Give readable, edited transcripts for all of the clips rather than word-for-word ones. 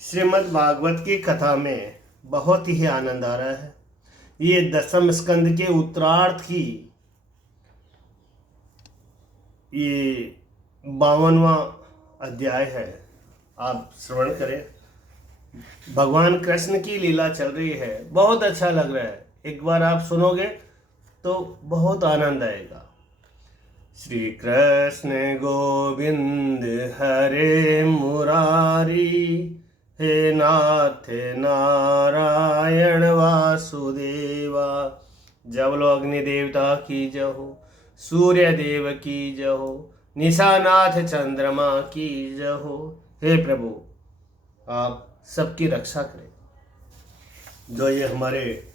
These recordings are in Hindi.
श्रीमद् भागवत की कथा में बहुत ही आनंद आ रहा है। ये दसम स्कंद के उत्तरार्ध की ये 52वां अध्याय है। आप श्रवण करें। भगवान कृष्ण की लीला चल रही है, बहुत अच्छा लग रहा है। एक बार आप सुनोगे तो बहुत आनंद आएगा। श्री कृष्ण गोविंद हरे मुरारी, हे नाथ नारायण वासुदेवा। जब लो अग्नि देवता की जय हो, सूर्य देव की जय हो, निशानाथ चंद्रमा की जय हो। हे प्रभु, आप सबकी रक्षा करें। जो ये हमारे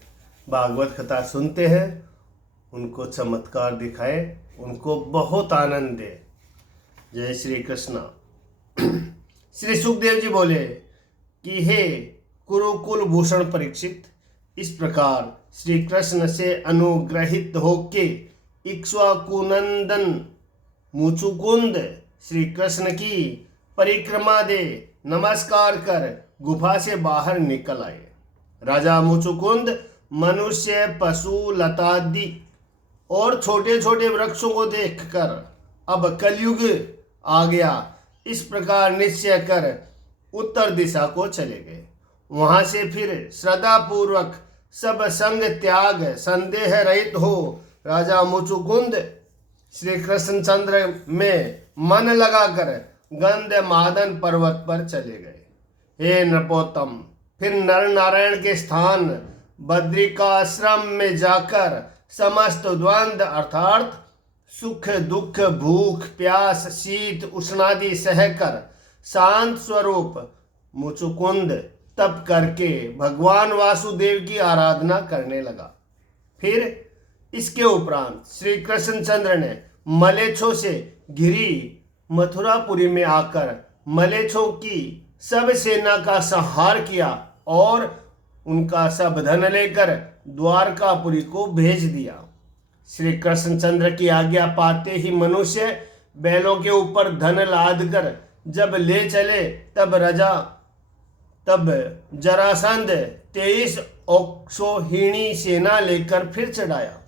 भागवत कथा सुनते हैं उनको चमत्कार दिखाए, उनको बहुत आनंद दे। जय श्री कृष्ण। श्री सुखदेव जी बोले कि हे कुरुकुल भूषण परीक्षित, इस प्रकार श्री कृष्ण से अनुग्रहित होके इक्ष्वाकुनंदन मुचुकुंद श्री कृष्ण की परिक्रमा दे नमस्कार कर गुफा से बाहर निकल आए। राजा मुचुकुंद मनुष्य, पशु, लतादि और छोटे छोटे वृक्षों को देखकर अब कलयुग आ गया, इस प्रकार निश्चय कर उत्तर दिशा को चले गए। वहां से फिर श्रद्धा पूर्वक सब संग त्याग संदेह रहित हो राजा मुचुकुंद श्री कृष्णचंद्र में मन लगाकर गंधमादन पर्वत पर चले गए। हे नृपोत्तम, फिर नर नारायण के स्थान बद्रिकाश्रम में जाकर समस्त द्वंद्व अर्थात सुख दुख, भूख प्यास, शीत उष्णादि सहकर शांत स्वरूप मुचुकुंद तप करके भगवान वासुदेव की आराधना करने लगा। फिर इसके उपरांत श्री कृष्णचंद्र ने मलेच्छों से घिरी मथुरापुरी में आकर मलेच्छों की सब सेना का संहार किया और उनका सब धन लेकर द्वारकापुरी को भेज दिया। श्री कृष्णचंद्र की आज्ञा पाते ही मनुष्य बैलों के ऊपर धन लाद कर जब ले चले, तब जरासंध 23 अक्षौहिणी सेना लेकर फिर चढ़ाया।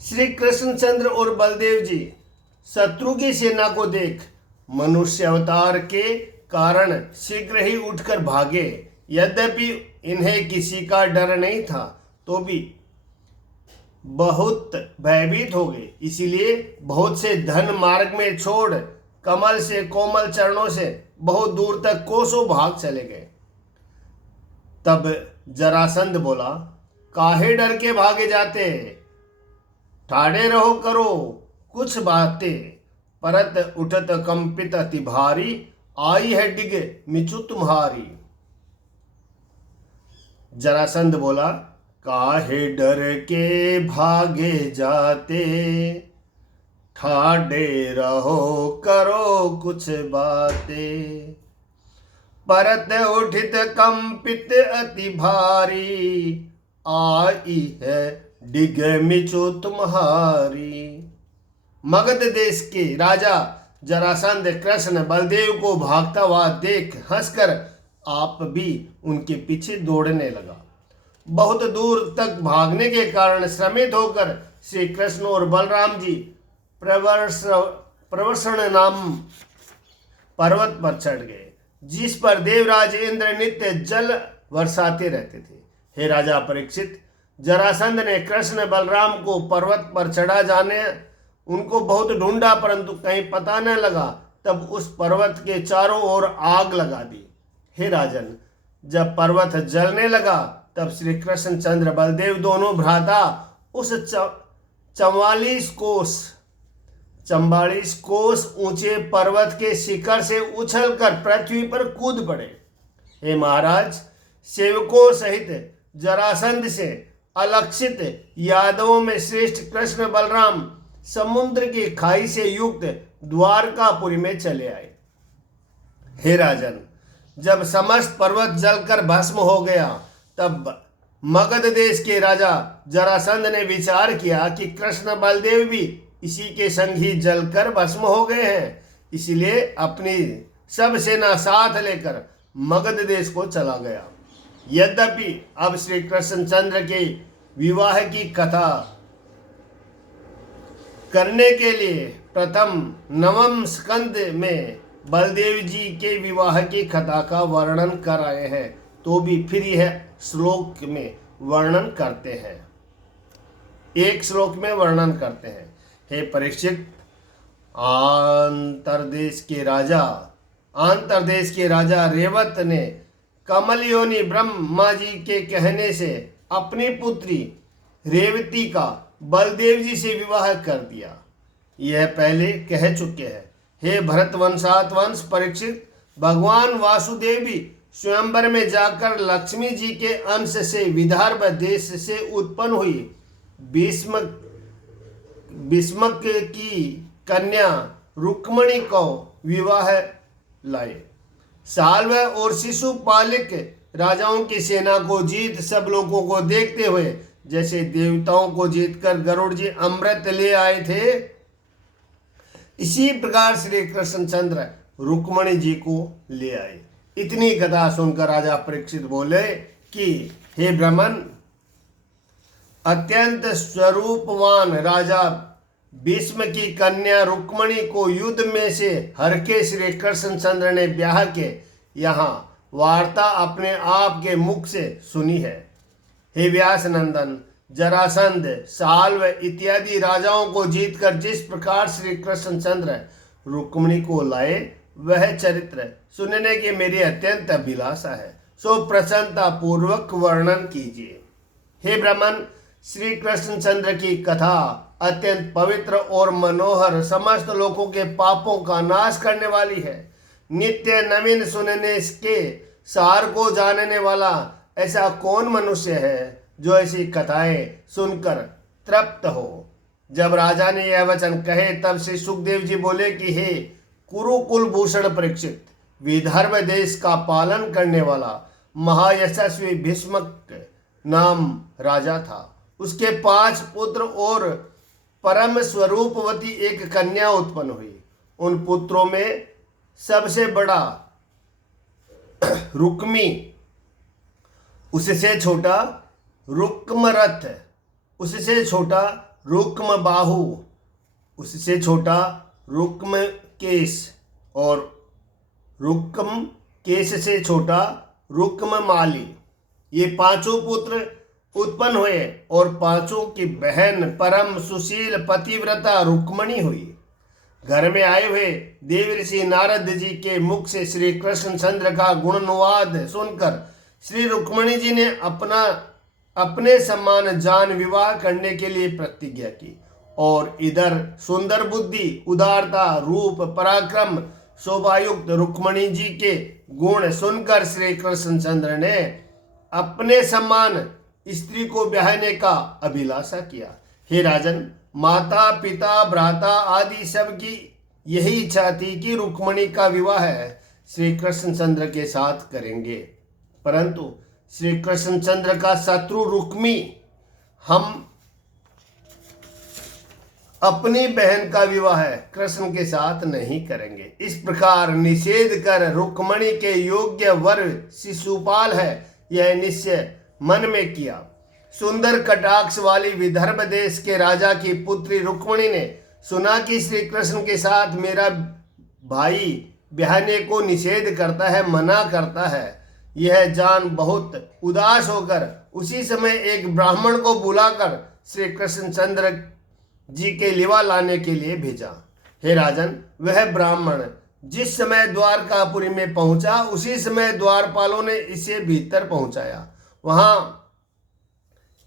श्री कृष्णचंद्र और बलदेव जी शत्रु की सेना को देख मनुष्य अवतार के कारण शीघ्र ही उठकर भागे। यद्यपि इन्हें किसी का डर नहीं था तो भी बहुत भयभीत हो गए। इसीलिए बहुत से धन मार्ग में छोड़ कमल से कोमल चरणों से बहुत दूर तक कोसों भाग चले गए। तब जरासंध बोला, काहे डर के भागे जाते, ठाड़े रहो, करो कुछ बातें। परत उठत कंपित अति भारी, आई है डिग मिचु तुम्हारी। जरासंध बोला, काहे डर के भागे जाते, ठाड़े रहो करो कुछ बातें। परत उठित कंपित अति भारी, आई है डिग मिचु तुम्हारी। मगध देश के राजा जरासंध कृष्ण बलदेव को भागता हुआ देख हंसकर आप भी उनके पीछे दौड़ने लगा। बहुत दूर तक भागने के कारण श्रमित होकर श्री कृष्ण और बलराम जी प्रवर्षण नाम पर्वत पर चढ़ गए, जिस पर देवराज इंद्र नित्य जल बरसाते रहते थे। हे राजा परीक्षित, जरासंध ने कृष्ण बलराम को पर्वत पर चढ़ा जाने उनको बहुत ढूंढा, परंतु कहीं पता न लगा। तब उस पर्वत के चारों ओर आग लगा दी। हे राजन, जब पर्वत जलने लगा तब श्री कृष्णचंद्र बलदेव दोनों भ्राता उस 44 कोस ऊंचे पर्वत के शिखर से उछलकर पृथ्वी पर कूद पड़े। हे महाराज, सेवकों सहित जरासंध से अलक्षित यादवों में श्रेष्ठ कृष्ण बलराम समुद्र की खाई से युक्त द्वारकापुरी में चले आए। हे राजन, जब समस्त पर्वत जलकर भस्म हो गया तब मगध देश के राजा जरासंध ने विचार किया कि कृष्ण बलदेव भी इसी के संग ही जलकर भस्म हो गए हैं, इसलिए अपनी सब सेना साथ लेकर मगध देश को चला गया। यद्यपि अब श्री कृष्णचंद्र के विवाह की कथा करने के लिए प्रथम नवम स्कंद में बलदेव जी के विवाह की कथा का वर्णन कर रहे हैं, तो भी फिर यह श्लोक में वर्णन करते हैं, एक श्लोक में वर्णन करते हैं। हे परीक्षित, आंतरदेश के राजा रेवत ने कमलयोनि ब्रह्मा जी के कहने से अपनी पुत्री रेवती का बलदेव जी से विवाह कर दिया। यह पहले कह चुके हैं। हे भरत वंश परीक्षित, भगवान वासुदेव भी स्वयंवर में जाकर लक्ष्मी जी के अंश से विदर्भ देश से उत्पन्न हुई भीष्मक की कन्या रुक्मणी को विवाह लाए। साल्व और शिशुपालिक राजाओं की सेना को जीत सब लोगों को देखते हुए, जैसे देवताओं को जीतकर गरुड़ जी अमृत ले आए थे, इसी प्रकार श्री कृष्णचंद्र रुक्मणी जी को ले आए। इतनी कथा सुनकर राजा परीक्षित बोले कि हे ब्राह्मण, अत्यंत स्वरूपवान राजा भीष्म की कन्या रुक्मणी को युद्ध में से हर के श्री कृष्णचंद्र ने ब्याह के यहाँ वार्ता अपने आप के मुख से सुनी है। हे व्यास नंदन, जरासंध, साल्व इत्यादि राजाओं को जीतकर जिस प्रकार श्री कृष्णचंद्र रुक्मणी को लाए, वह चरित्र सुनने की मेरी अत्यंत अभिलाषा है, सो प्रसन्नता पूर्वक वर्णन कीजिए। हे ब्राह्मण, श्री कृष्णचंद्र की कथा अत्यंत पवित्र और मनोहर, समस्त लोगों के पापों का नाश करने वाली है। नित्य नवीन सुनने के सार को जानने वाला ऐसा कौन मनुष्य है जो ऐसी कथाएं सुनकर तृप्त हो। जब राजा ने यह वचन कहे, तब से सुखदेव जी बोले कि हे कुरुकुल भूषण परीक्षित, विदर्भ देश का पालन करने वाला महायशस्वी भीष्मक नाम राजा था। उसके 5 पुत्र और परम स्वरूपवती एक कन्या उत्पन्न हुई। उन पुत्रों में सबसे बड़ा रुक्मी, उससे छोटा रुक्मरथ, उससे छोटा रुक्म बाहु, उससे छोटा रुक्म केश और रुक्म केश से छोटा रुक्म माली। ये 5 पुत्र उत्पन्न हुए और 5 की बहन परम सुशील पतिव्रता रुक्मणी हुई। घर में आए हुए देव ऋषि नारद जी के मुख से श्री कृष्णचंद्र का गुणानुवाद सुनकर श्री रुक्मणी जी ने अपने सम्मान जान विवाह करने के लिए प्रतिज्ञा की, और इधर सुंदर बुद्धि, उदारता, रूप, पराक्रम, शोभायुक्त रुक्मणी जी के गुण सुनकर श्री कृष्णचंद्र ने अपने सम्मान स्त्री को ब्याहने का अभिलाषा किया। हे राजन, माता पिता भ्राता आदि सबकी यही इच्छा थी कि रुक्मणी का विवाह श्री कृष्णचंद्र के साथ करेंगे, परंतु श्री कृष्णचंद्र का शत्रु रुक्मी हम अपनी बहन का विवाह कृष्ण के साथ नहीं करेंगे। इस प्रकार निषेध कर रुक्मणी के योग्य वर शिशुपाल है, यह निश्चय मन में किया। सुंदर कटाक्ष वाली विदर्भ देश के राजा की पुत्री रुक्मणी ने सुना कि श्री कृष्ण के साथ मेरा भाई ब्याहने को निषेध करता है, मना करता है। यह जान बहुत उदास होकर उसी समय एक ब्राह्मण को बुलाकर श्री कृष्णचंद्र जी के लिवा लाने के लिए भेजा। हे राजन, वह ब्राह्मण जिस समय द्वारकापुरी में पहुंचा, उसी समय द्वारपालों ने इसे भीतर पहुंचाया। वहां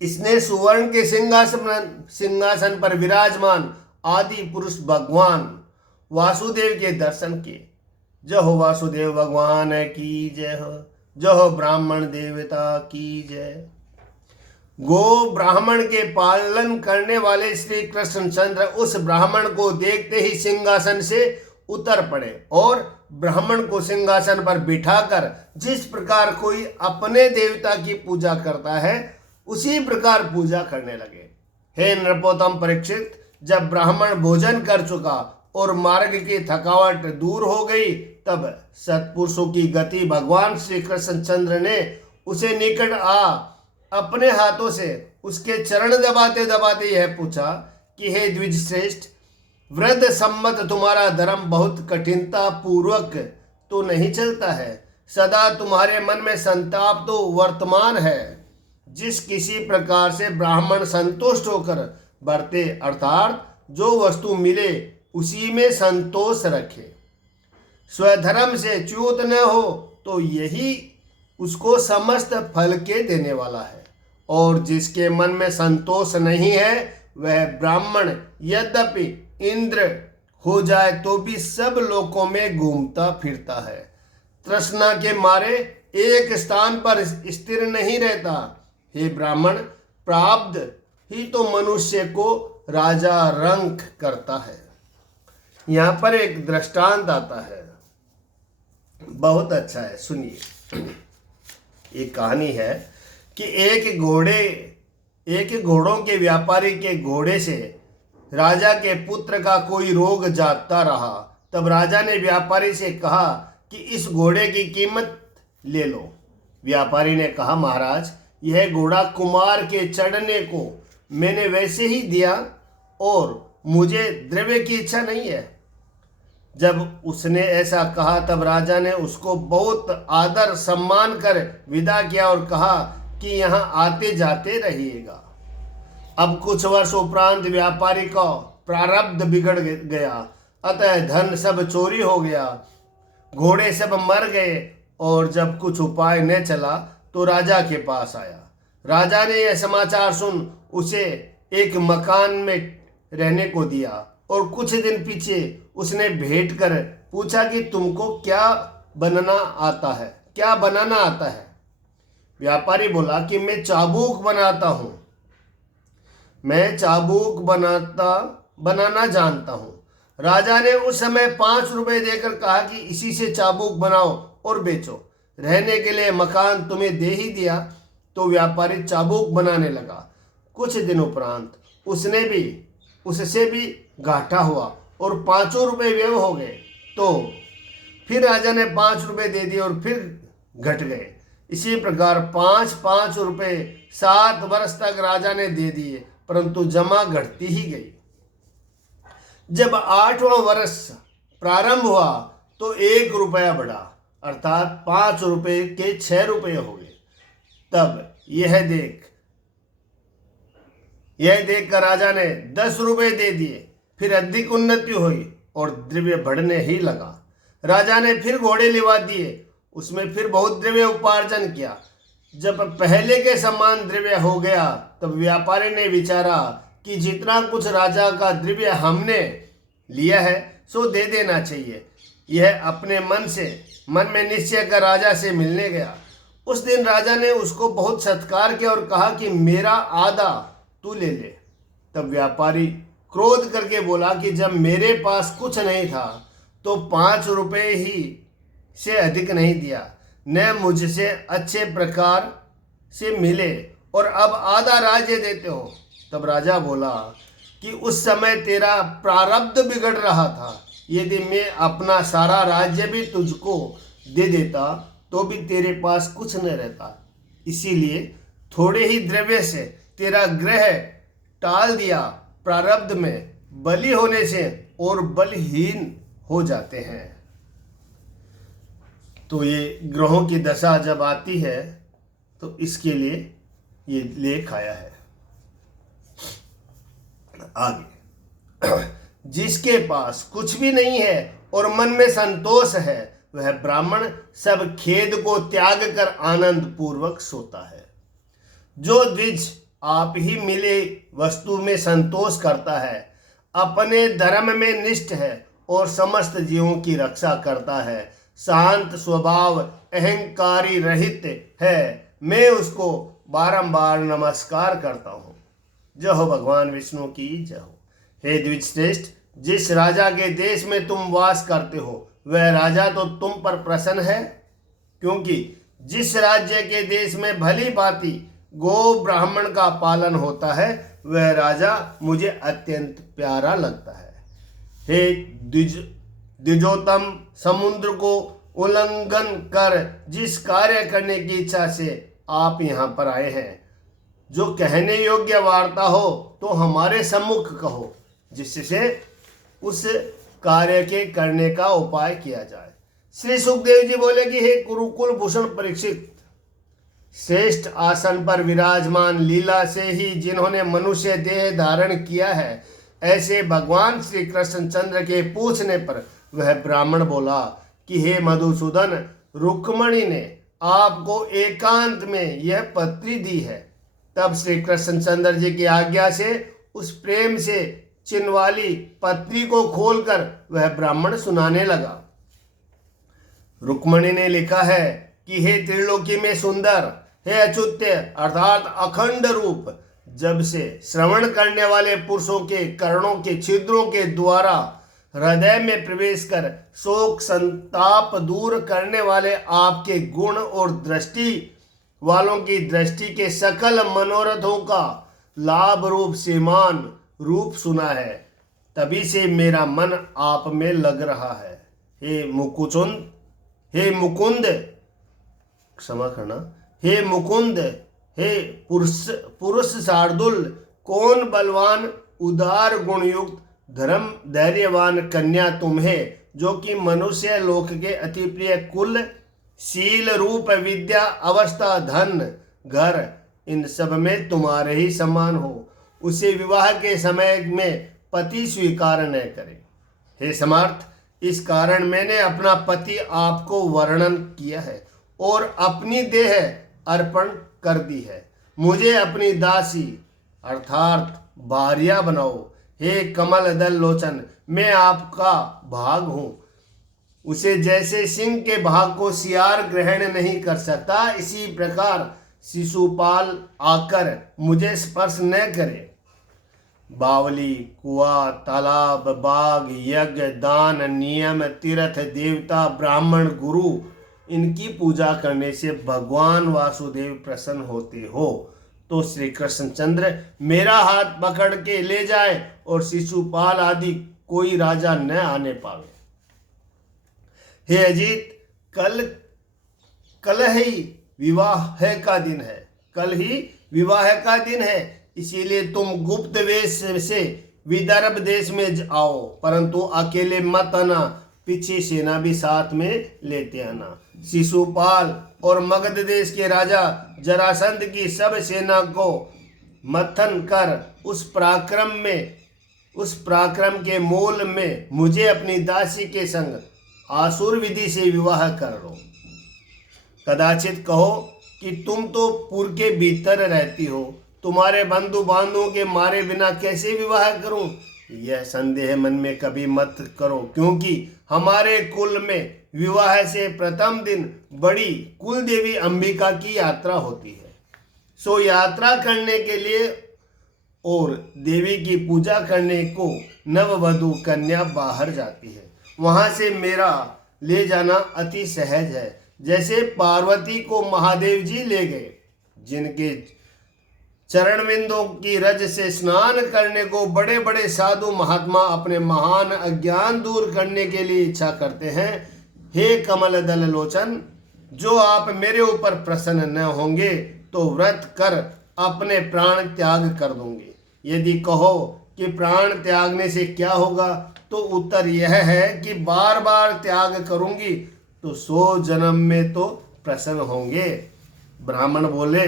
इसने सुवर्ण के सिंहासन पर विराजमान आदि पुरुष भगवान वासुदेव के दर्शन किए। जय हो वासुदेव भगवान की जय हो, जय हो ब्राह्मण देवता की जय। गो ब्राह्मण के पालन करने वाले श्री कृष्णचंद्र उस ब्राह्मण को देखते ही सिंहासन से उतर पड़े और ब्राह्मण को सिंहासन पर बिठाकर जिस प्रकार कोई अपने देवता की पूजा करता है, उसी प्रकार पूजा करने लगे। हे नृपोत्तम परीक्षित, जब ब्राह्मण भोजन कर चुका और मार्ग की थकावट दूर हो गई, तब सत्पुरुषों की गति भगवान श्री कृष्णचंद्र ने उसे निकट आ अपने हाथों से उसके चरण दबाते दबाते यह पूछा कि हे द्विज श्रेष्ठ, वृद्ध सम्मत तुम्हारा धर्म बहुत कठिनता पूर्वक तो नहीं चलता है। सदा तुम्हारे मन में संताप तो वर्तमान है। जिस किसी प्रकार से ब्राह्मण संतुष्ट होकर बरते, अर्थात जो वस्तु मिले उसी में संतोष रखे, स्वधर्म से च्युत न हो, तो यही उसको समस्त फल के देने वाला है। और जिसके मन में संतोष नहीं है वह ब्राह्मण यद्यपि इंद्र हो जाए तो भी सब लोकों में घूमता फिरता है, तृष्णा के मारे एक स्थान पर स्थिर नहीं रहता। हे ब्राह्मण, प्रारब्ध ही तो मनुष्य को राजा रंक करता है। यहाँ पर एक दृष्टांत आता है, बहुत अच्छा है, सुनिए। एक कहानी है कि एक घोड़ों के व्यापारी के घोड़े से राजा के पुत्र का कोई रोग जाता रहा। तब राजा ने व्यापारी से कहा कि इस घोड़े की कीमत ले लो। व्यापारी ने कहा, महाराज, यह घोड़ा कुमार के चढ़ने को मैंने वैसे ही दिया और मुझे द्रव्य की इच्छा नहीं है। जब उसने ऐसा कहा तब राजा ने उसको बहुत आदर सम्मान कर विदा किया और कहा कि यहाँ आते जाते रहिएगा। अब कुछ वर्ष उपरांत व्यापारी का प्रारब्ध बिगड़ गया, अतः धन सब चोरी हो गया, घोड़े सब मर गए। और जब कुछ उपाय न चला तो राजा के पास आया। राजा ने यह समाचार सुन उसे एक मकान में रहने को दिया और कुछ दिन पीछे उसने भेंट कर पूछा कि तुमको क्या बनाना आता है। व्यापारी बोला कि मैं चाबुक बनाता हूँ, मैं चाबुक बनाना जानता हूँ। राजा ने उस समय 5 रुपए देकर कहा कि इसी से चाबुक बनाओ और बेचो, रहने के लिए मकान तुम्हें दे ही दिया। तो व्यापारी चाबुक बनाने लगा। कुछ दिन उपरांत उससे भी घाटा हुआ और 5 रुपए व्यय हो गए। तो फिर राजा ने 5 रुपए दे दिए और फिर घट गए। इसी प्रकार 5-5 रुपए 7 वर्ष तक राजा ने दे दिए, परंतु जमा घटती ही गई। जब 8वां वर्ष प्रारंभ हुआ तो 1 रुपया बढ़ा, अर्थात 5 रुपए के 6 रुपये हो गए। तब यह देख कर राजा ने 10 रुपए दे दिए। फिर अधिक उन्नति हुई और द्रव्य बढ़ने ही लगा। राजा ने फिर घोड़े लिवा दिए, उसमें फिर बहुत द्रव्य उपार्जन किया। जब पहले के समान द्रव्य हो गया तब व्यापारी ने विचारा कि जितना कुछ राजा का द्रव्य हमने लिया है सो दे देना चाहिए। यह अपने मन में निश्चय कर राजा से मिलने गया। उस दिन राजा ने उसको बहुत सत्कार किया और कहा कि मेरा आधा तू ले ले। तब व्यापारी क्रोध करके बोला कि जब मेरे पास कुछ नहीं था तो 5 रुपए ही से अधिक नहीं दिया, न मुझसे अच्छे प्रकार से मिले और अब आधा राज्य देते हो। तब राजा बोला कि उस समय तेरा प्रारब्ध बिगड़ रहा था। यदि मैं अपना सारा राज्य भी तुझको दे देता तो भी तेरे पास कुछ न रहता। इसीलिए थोड़े ही द्रव्य से तेरा ग्रह टाल दिया। प्रारब्ध में बली होने से और बलहीन हो जाते हैं। तो ये ग्रहों की दशा जब आती है तो इसके लिए ये लेख आया है। आगे, जिसके पास कुछ भी नहीं है और मन में संतोष है वह ब्राह्मण सब खेद को त्याग कर आनंद पूर्वक सोता है। जो द्विज आप ही मिले वस्तु में संतोष करता है, अपने धर्म में निष्ठ है और समस्त जीवों की रक्षा करता है, शांत स्वभाव अहंकारी रहित है, मैं उसको बारंबार नमस्कार करता हूँ। जय हो भगवान विष्णु की जय हो। हे द्विज श्रेष्ठ, जिस राजा के देश में तुम वास करते हो वह राजा तो तुम पर प्रसन्न है, क्योंकि जिस राज्य के देश में भली भांति गो ब्राह्मण का पालन होता है वह राजा मुझे अत्यंत प्यारा लगता है। हे द्विज द्विजोतम समुद्र को उल्लंघन कर जिस कार्य करने की इच्छा से आप यहाँ पर आए हैं, जो कहने योग्य वार्ता हो तो हमारे सम्मुख कहो, जिससे उस कार्य के करने का उपाय किया जाए। श्री सुखदेव जी बोले कि हे कुरुकुल भूषण परीक्षित, श्रेष्ठ आसन पर विराजमान लीला से ही जिन्होंने मनुष्य देह धारण किया है, ऐसे भगवान श्री कृष्ण चंद्र के पूछने पर वह ब्राह्मण बोला कि हे मधुसूदन, रुक्मणी ने आपको एकांत में यह पत्री दी है। तब श्री कृष्ण चंद्र जी की आज्ञा से उस प्रेम से चिन्ह वाली पत्री को खोलकर वह ब्राह्मण सुनाने लगा। रुक्मणी ने लिखा है कि हे त्रिलोकी में सुंदर, हे अच्युत्य अर्थात अखंड रूप, जब से श्रवण करने वाले पुरुषों के कर्णों के छिद्रों के द्वारा हृदय में प्रवेश कर शोक संताप दूर करने वाले आपके गुण और दृष्टि वालों की दृष्टि के सकल मनोरथों का लाभ रूप श्रीमान रूप सुना है, तभी से मेरा मन आप में लग रहा है। हे मुकुंद, क्षमा करना, हे मुकुंद, हे पुरुष शार्दुल, कौन बलवान उदार गुणयुक्त धर्म धैर्यवान कन्या तुम्हें, जो कि मनुष्य लोक के अति प्रिय कुल शील रूप विद्या अवस्था धन घर इन सब में तुम्हारे ही समान हो, उसे विवाह के समय में पति स्वीकार न करे। हे समर्थ, इस कारण मैंने अपना पति आपको वर्णन किया है और अपनी देह अर्पण कर दी है। मुझे अपनी दासी अर्थात भार्या बनाओ। हे कमल दल लोचन, मैं आपका भाग हूँ। उसे जैसे सिंह के भाग को सियार ग्रहण नहीं कर सकता, इसी प्रकार शिशुपाल आकर मुझे स्पर्श न करे। बावली, कुआं, तालाब, बाग, यज्ञ, दान, नियम, तीर्थ, देवता, ब्राह्मण, गुरु, इनकी पूजा करने से भगवान वासुदेव प्रसन्न होते हो, तो श्री कृष्णचंद्र मेरा हाथ पकड़ के ले जाए और शिशुपाल आदि कोई राजा न आने पावे। हे अजीत, कल ही विवाह का दिन है, कल ही विवाह का दिन है, इसीलिए तुम गुप्त वेश से विदर्भ देश में आओ, परंतु अकेले मत आना, पीछे सेना भी साथ में लेते आना। शिशुपाल और मगध देश के राजा जरासंध की सब सेना को मथन कर उस पराक्रम के मूल में मुझे अपनी दासी के संग आसुर विधि से विवाह कर लो। कदाचित कहो कि तुम तो पुर के भीतर रहती हो, तुम्हारे बंधु बांधवों के मारे बिना कैसे विवाह करूं? यह संदेह मन में कभी मत करो, क्योंकि हमारे कुल में विवाह से प्रथम दिन बड़ी कुल देवी अंबिका की यात्रा होती है। सो यात्रा करने के लिए और देवी की पूजा करने को नववधु कन्या बाहर जाती है। वहां से मेरा ले जाना अति सहज है, जैसे पार्वती को महादेव जी ले गए, जिनके चरणविंदों की रज से स्नान करने को बड़े बड़े साधु महात्मा अपने महान अज्ञान दूर करने के लिए इच्छा करते हैं। हे कमल दल लोचन, जो आप मेरे ऊपर प्रसन्न न होंगे तो व्रत कर अपने प्राण त्याग कर दूंगे। यदि कहो कि प्राण त्यागने से क्या होगा, तो उत्तर यह है कि बार बार त्याग करूंगी तो 100 जन्म में तो प्रसन्न होंगे। ब्राह्मण बोले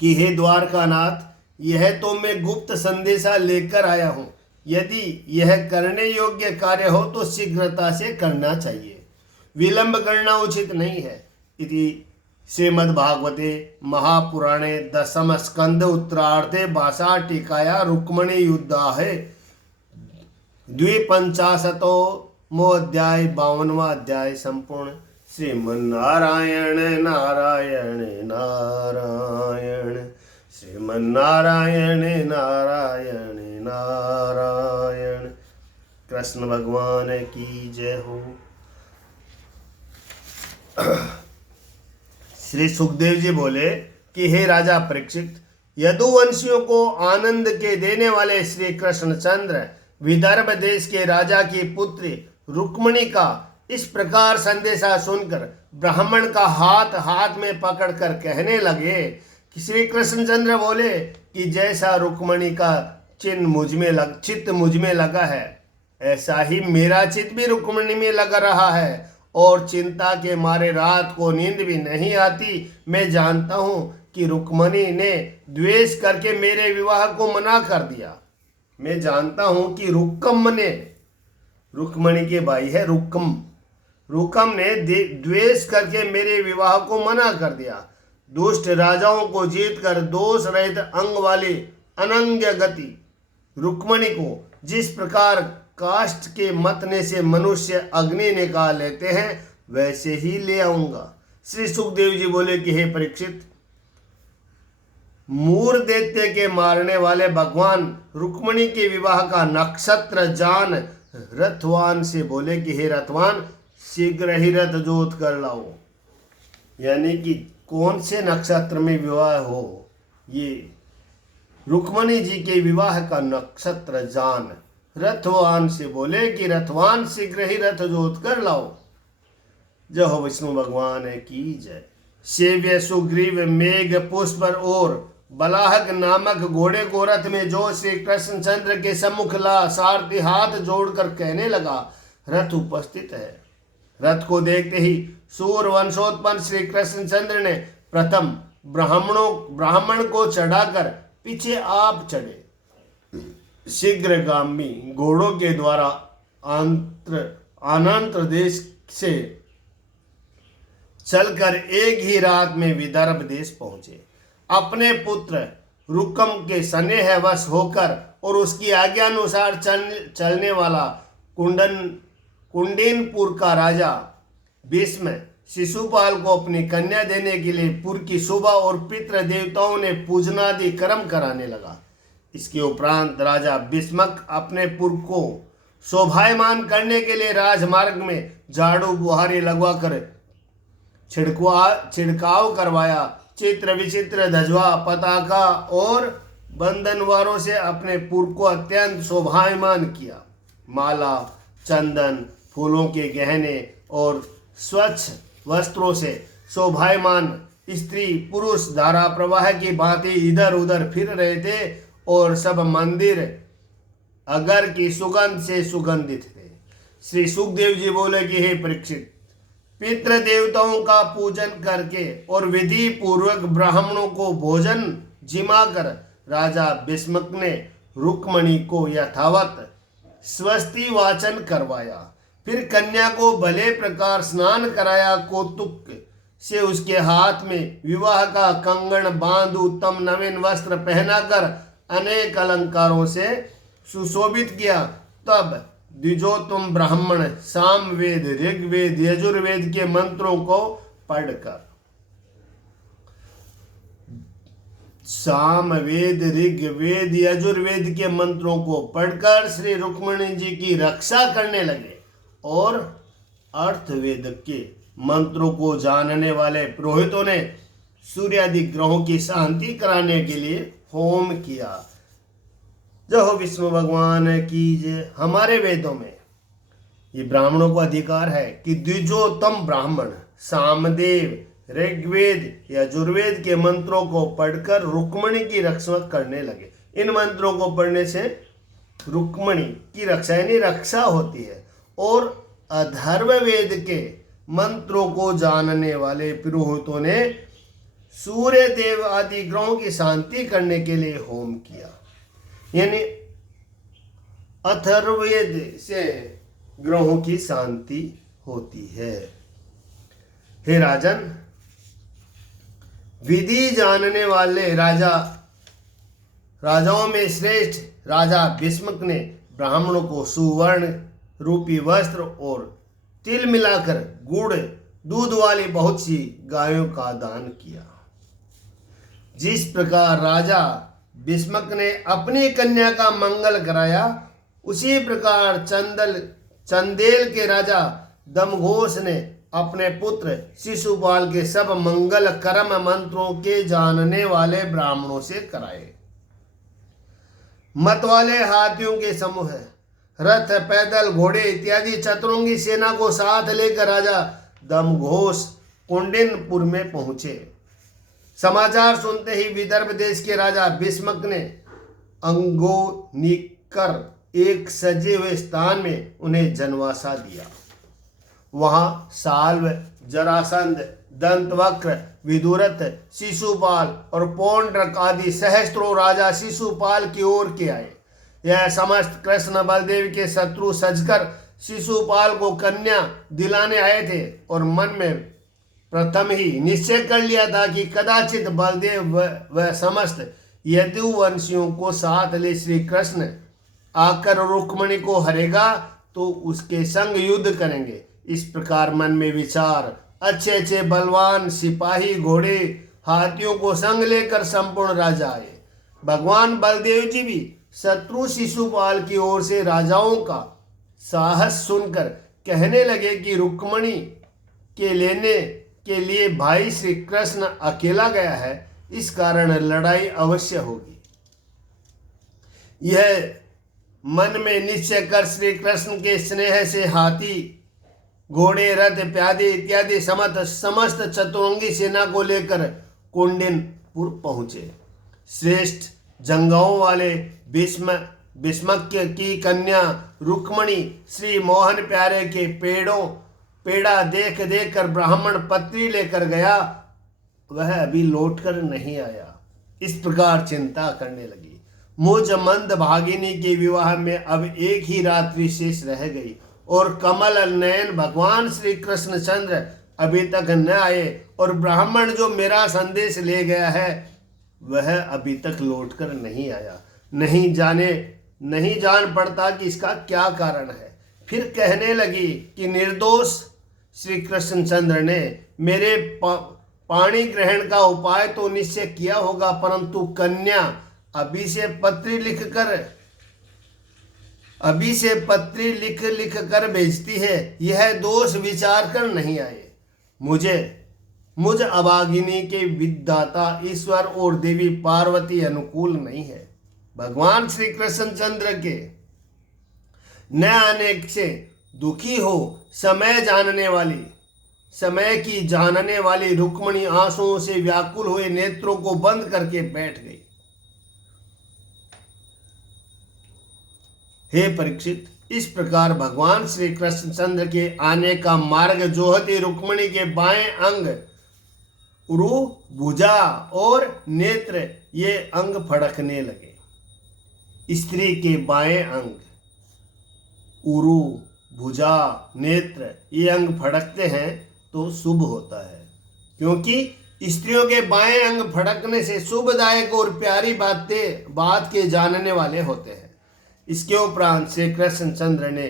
कि हे द्वारकानाथ, यह तो मैं गुप्त संदेशा लेकर आया हूँ। यदि यह करने योग्य कार्य हो तो शीघ्रता से करना चाहिए, विलंब करना उचित नहीं है। इति श्रीमद्भागवते महापुराणे दशम स्कंद उत्तरार्धे भाषा टीकाया रुक्मणी युद्धाहे 52 अध्याय 52वां अध्याय संपूर्ण। श्रीमन्नारायण नारायण नारायण, श्रीमन्नारायण नारायण नारायण। कृष्ण भगवान की जय हो। श्री सुखदेव जी बोले कि हे राजा परीक्षित, यदुवंशियों को आनंद के देने वाले श्री कृष्णचंद्र विदर्भ देश के राजा की पुत्री रुक्मिणी का इस प्रकार संदेशा सुनकर ब्राह्मण का हाथ हाथ में पकड़कर कहने लगे कि श्री कृष्णचंद्र बोले कि जैसा रुक्मिणी का चित्त मुझ में लगा है, ऐसा ही मेरा चित्त भी रुक्मिणी में लगा रहा है, और चिंता के मारे रात को नींद भी नहीं आती। मैं जानता हूं कि रुक्मिणी ने द्वेष करके मेरे विवाह को मना कर दिया। मैं जानता हूं कि रुक्म ने, रुक्मिणी के भाई है रुकम ने द्वेष करके मेरे विवाह को मना कर दिया। दुष्ट राजाओं को जीतकर दोष रहित अंग वाली अनंग गति रुक्मिणी को जिस प्रकार काष्ठ के मतने से मनुष्य अग्नि निकाल लेते हैं, वैसे ही ले आऊंगा। श्री सुखदेव जी बोले कि हे परीक्षित, मूर दैत्य के मारने वाले भगवान रुक्मिणी के विवाह का नक्षत्र जान रथवान से बोले कि हे रथवान, शीघ्र ही रथ जोत कर लाओ। यानी कि कौन से नक्षत्र में विवाह हो, ये रुक्मिणी जी के विवाह का नक्षत्र जान रथवान से बोले कि रथवान शीघ्र ही रथ जोत कर लाओ। जय हो विष्णु भगवान की जय। सेव्य सुग्रीव मेघ पुष्प और बलाहक नामक घोड़े को रथ में जो श्री कृष्णचंद्र के सम्मुख ला, सारथी हाथ जोड़कर कहने लगा, रथ उपस्थित है। रथ को देखते ही सूर वंशोत्पन्न श्री कृष्णचंद्र ने प्रथम ब्राह्मण को चढ़ाकर पीछे आप चढ़े। शीघ्रगामी घोड़ों के द्वारा अनंत देश से चलकर एक ही रात में विदर्भ देश पहुंचे। अपने पुत्र रुकम के स्नेहवश होकर और उसकी आज्ञानुसार चलने वाला कुंडनपुर का राजा भीष्म शिशुपाल को अपनी कन्या देने के लिए पुर की शोभा और पितृ देवताओं ने पूजनादि कर्म कराने लगा। इसके उपरांत राजा भीष्मक अपने पुर को शोभायमान करने के लिए राजमार्ग में झाड़ू बुहारी लगवाकर छिड़काव करवाया। चित्र विचित्र ध्वजा पताका और बंधनवारों से अपने पुर को अत्यंत शोभायमान किया। माला, चंदन, फूलों के गहने और स्वच्छ वस्त्रों से शोभायमान स्त्री पुरुष धारा प्रवाह की भांति इधर उधर फिर रहे थे और सब मंदिर अगर की सुगंध से सुगंधित थे। श्री सुखदेव जी बोले कि हे परीक्षित, पितृ देवताओं का पूजन करके और विधि पूर्वक ब्राह्मणों को भोजन जिमाकर राजा भीष्मक ने रुक्मिणी को यथावत स्वस्ति वाचन करवाया। फिर कन्या को भले प्रकार स्नान कराया। कौतुक से उसके हाथ में विवाह का कंगन बांध उत्तम नवीन वस्त्र पहनाकर अनेक अलंकारों से सुशोभित किया। तब द्विजोत्तम ब्राह्मण सामवेद, ऋग्वेद, यजुर्वेद के मंत्रों को पढ़कर सामवेद, ऋग्वेद, यजुर्वेद के मंत्रों को पढ़कर श्री रुक्मिणी जी की रक्षा करने लगे और अर्थवेद के मंत्रों को जानने वाले पुरोहितों ने सूर्यादि ग्रहों की शांति कराने के लिए होम किया। जय हो विष्णु भगवान की जय। हमारे वेदों में ये ब्राह्मणों को अधिकार है कि द्विजोत्तम ब्राह्मण सामदेव, ऋग्वेद, यजुर्वेद के मंत्रों को पढ़कर रुक्मिणी की रक्षा करने लगे। इन मंत्रों को पढ़ने से रुक्मिणी की रक्षा यानी रक्षा होती है। और अथर्ववेद के मंत्रों को जानने वाले पुरोहितों ने सूर्य देव आदि ग्रहों की शांति करने के लिए होम किया। यानी अथर्ववेद से ग्रहों की शांति होती है। हे राजन, विधि जानने वाले राजाओं में श्रेष्ठ राजा भीष्मक ने ब्राह्मणों को सुवर्ण रूपी वस्त्र और तिल मिलाकर गुड़ दूध वाली बहुत सी गायों का दान किया। जिस प्रकार राजा भीष्मक ने अपनी कन्या का मंगल कराया, उसी प्रकार चंदेल के राजा दमघोष ने अपने पुत्र शिशुपाल के सब मंगल कर्म मंत्रों के जानने वाले ब्राह्मणों से कराए। मत वाले हाथियों के समूह रथ, पैदल, घोड़े इत्यादि चतुरंगी सेना को साथ लेकर राजा दमघोष कुंडिनपुर में पहुंचे। समाचार सुनते ही विदर्भ देश के राजा भीष्मक ने अंगोनिकर एक सजे हुए स्थान में उन्हें जनवासा दिया। वहां साल्व, जरासंध, दंतवक्र, विदुरथ, शिशुपाल और पौंड्रक आदि सहस्त्रों राजा शिशुपाल की ओर के आए। यह समस्त कृष्ण बलदेव के शत्रु सजकर शिशुपाल को कन्या दिलाने आए थे और मन में प्रथम ही निश्चय कर लिया था कि कदाचित बलदेव व समस्त यदुवंशियों को साथ ले श्री कृष्ण आकर रुक्मणी को हरेगा तो उसके संग युद्ध करेंगे। इस प्रकार मन में विचार अच्छे अच्छे बलवान सिपाही, घोड़े, हाथियों को संग लेकर संपूर्ण राजा आए। भगवान बलदेव जी भी शत्रु शिशुपाल की ओर से राजाओं का साहस सुनकर कहने लगे कि रुक्मणी के लेने के लिए भाई श्री कृष्ण अकेला गया है, इस कारण लड़ाई अवश्य होगी। यह मन में निश्चय कर श्री कृष्ण के स्नेह से हाथी, घोड़े, रथ, प्यादे इत्यादि समस्त चतुरंगी सेना को लेकर कुंडिनपुर पहुंचे। श्रेष्ठ जंगाओं वाले भीष्मक की कन्या रुक्मणी श्री मोहन प्यारे के पेड़ा देख देख कर ब्राह्मण पत्री लेकर गया, वह अभी लौटकर नहीं आया। इस प्रकार चिंता करने लगी। मुझ मंद भागिनी के विवाह में अब एक ही रात्रि शेष रह गई और कमल नयन भगवान श्री कृष्ण चंद्र अभी तक न आए और ब्राह्मण जो मेरा संदेश ले गया है वह अभी तक लौटकर नहीं आया। नहीं जान पड़ता कि इसका क्या कारण है। फिर कहने लगी कि निर्दोष श्री कृष्ण चंद्र ने मेरे पाणी ग्रहण का उपाय तो निश्चय किया होगा, परंतु कन्या अभी से पत्री लिख कर भेजती है, यह दोष विचार कर नहीं आए। मुझ अभागिनी के विधाता ईश्वर और देवी पार्वती अनुकूल नहीं है। भगवान श्री कृष्ण चंद्र के न आने से दुखी हो समय की जानने वाली रुक्मणी आंसुओं से व्याकुल हुए नेत्रों को बंद करके बैठ गई। हे परीक्षित, इस प्रकार भगवान श्री कृष्ण चंद्र के आने का मार्ग जोहती रुक्मणी के बाएं अंग उरु, भुजा और नेत्र ये अंग फड़कने लगे। स्त्री के बाएं अंग उरु, भुजा, नेत्र ये अंग फड़कते हैं तो शुभ होता है, क्योंकि स्त्रियों के बाएं अंग फड़कने से शुभदायक और प्यारी बात के जानने वाले होते हैं। इसके उपरांत श्री कृष्ण चंद्र ने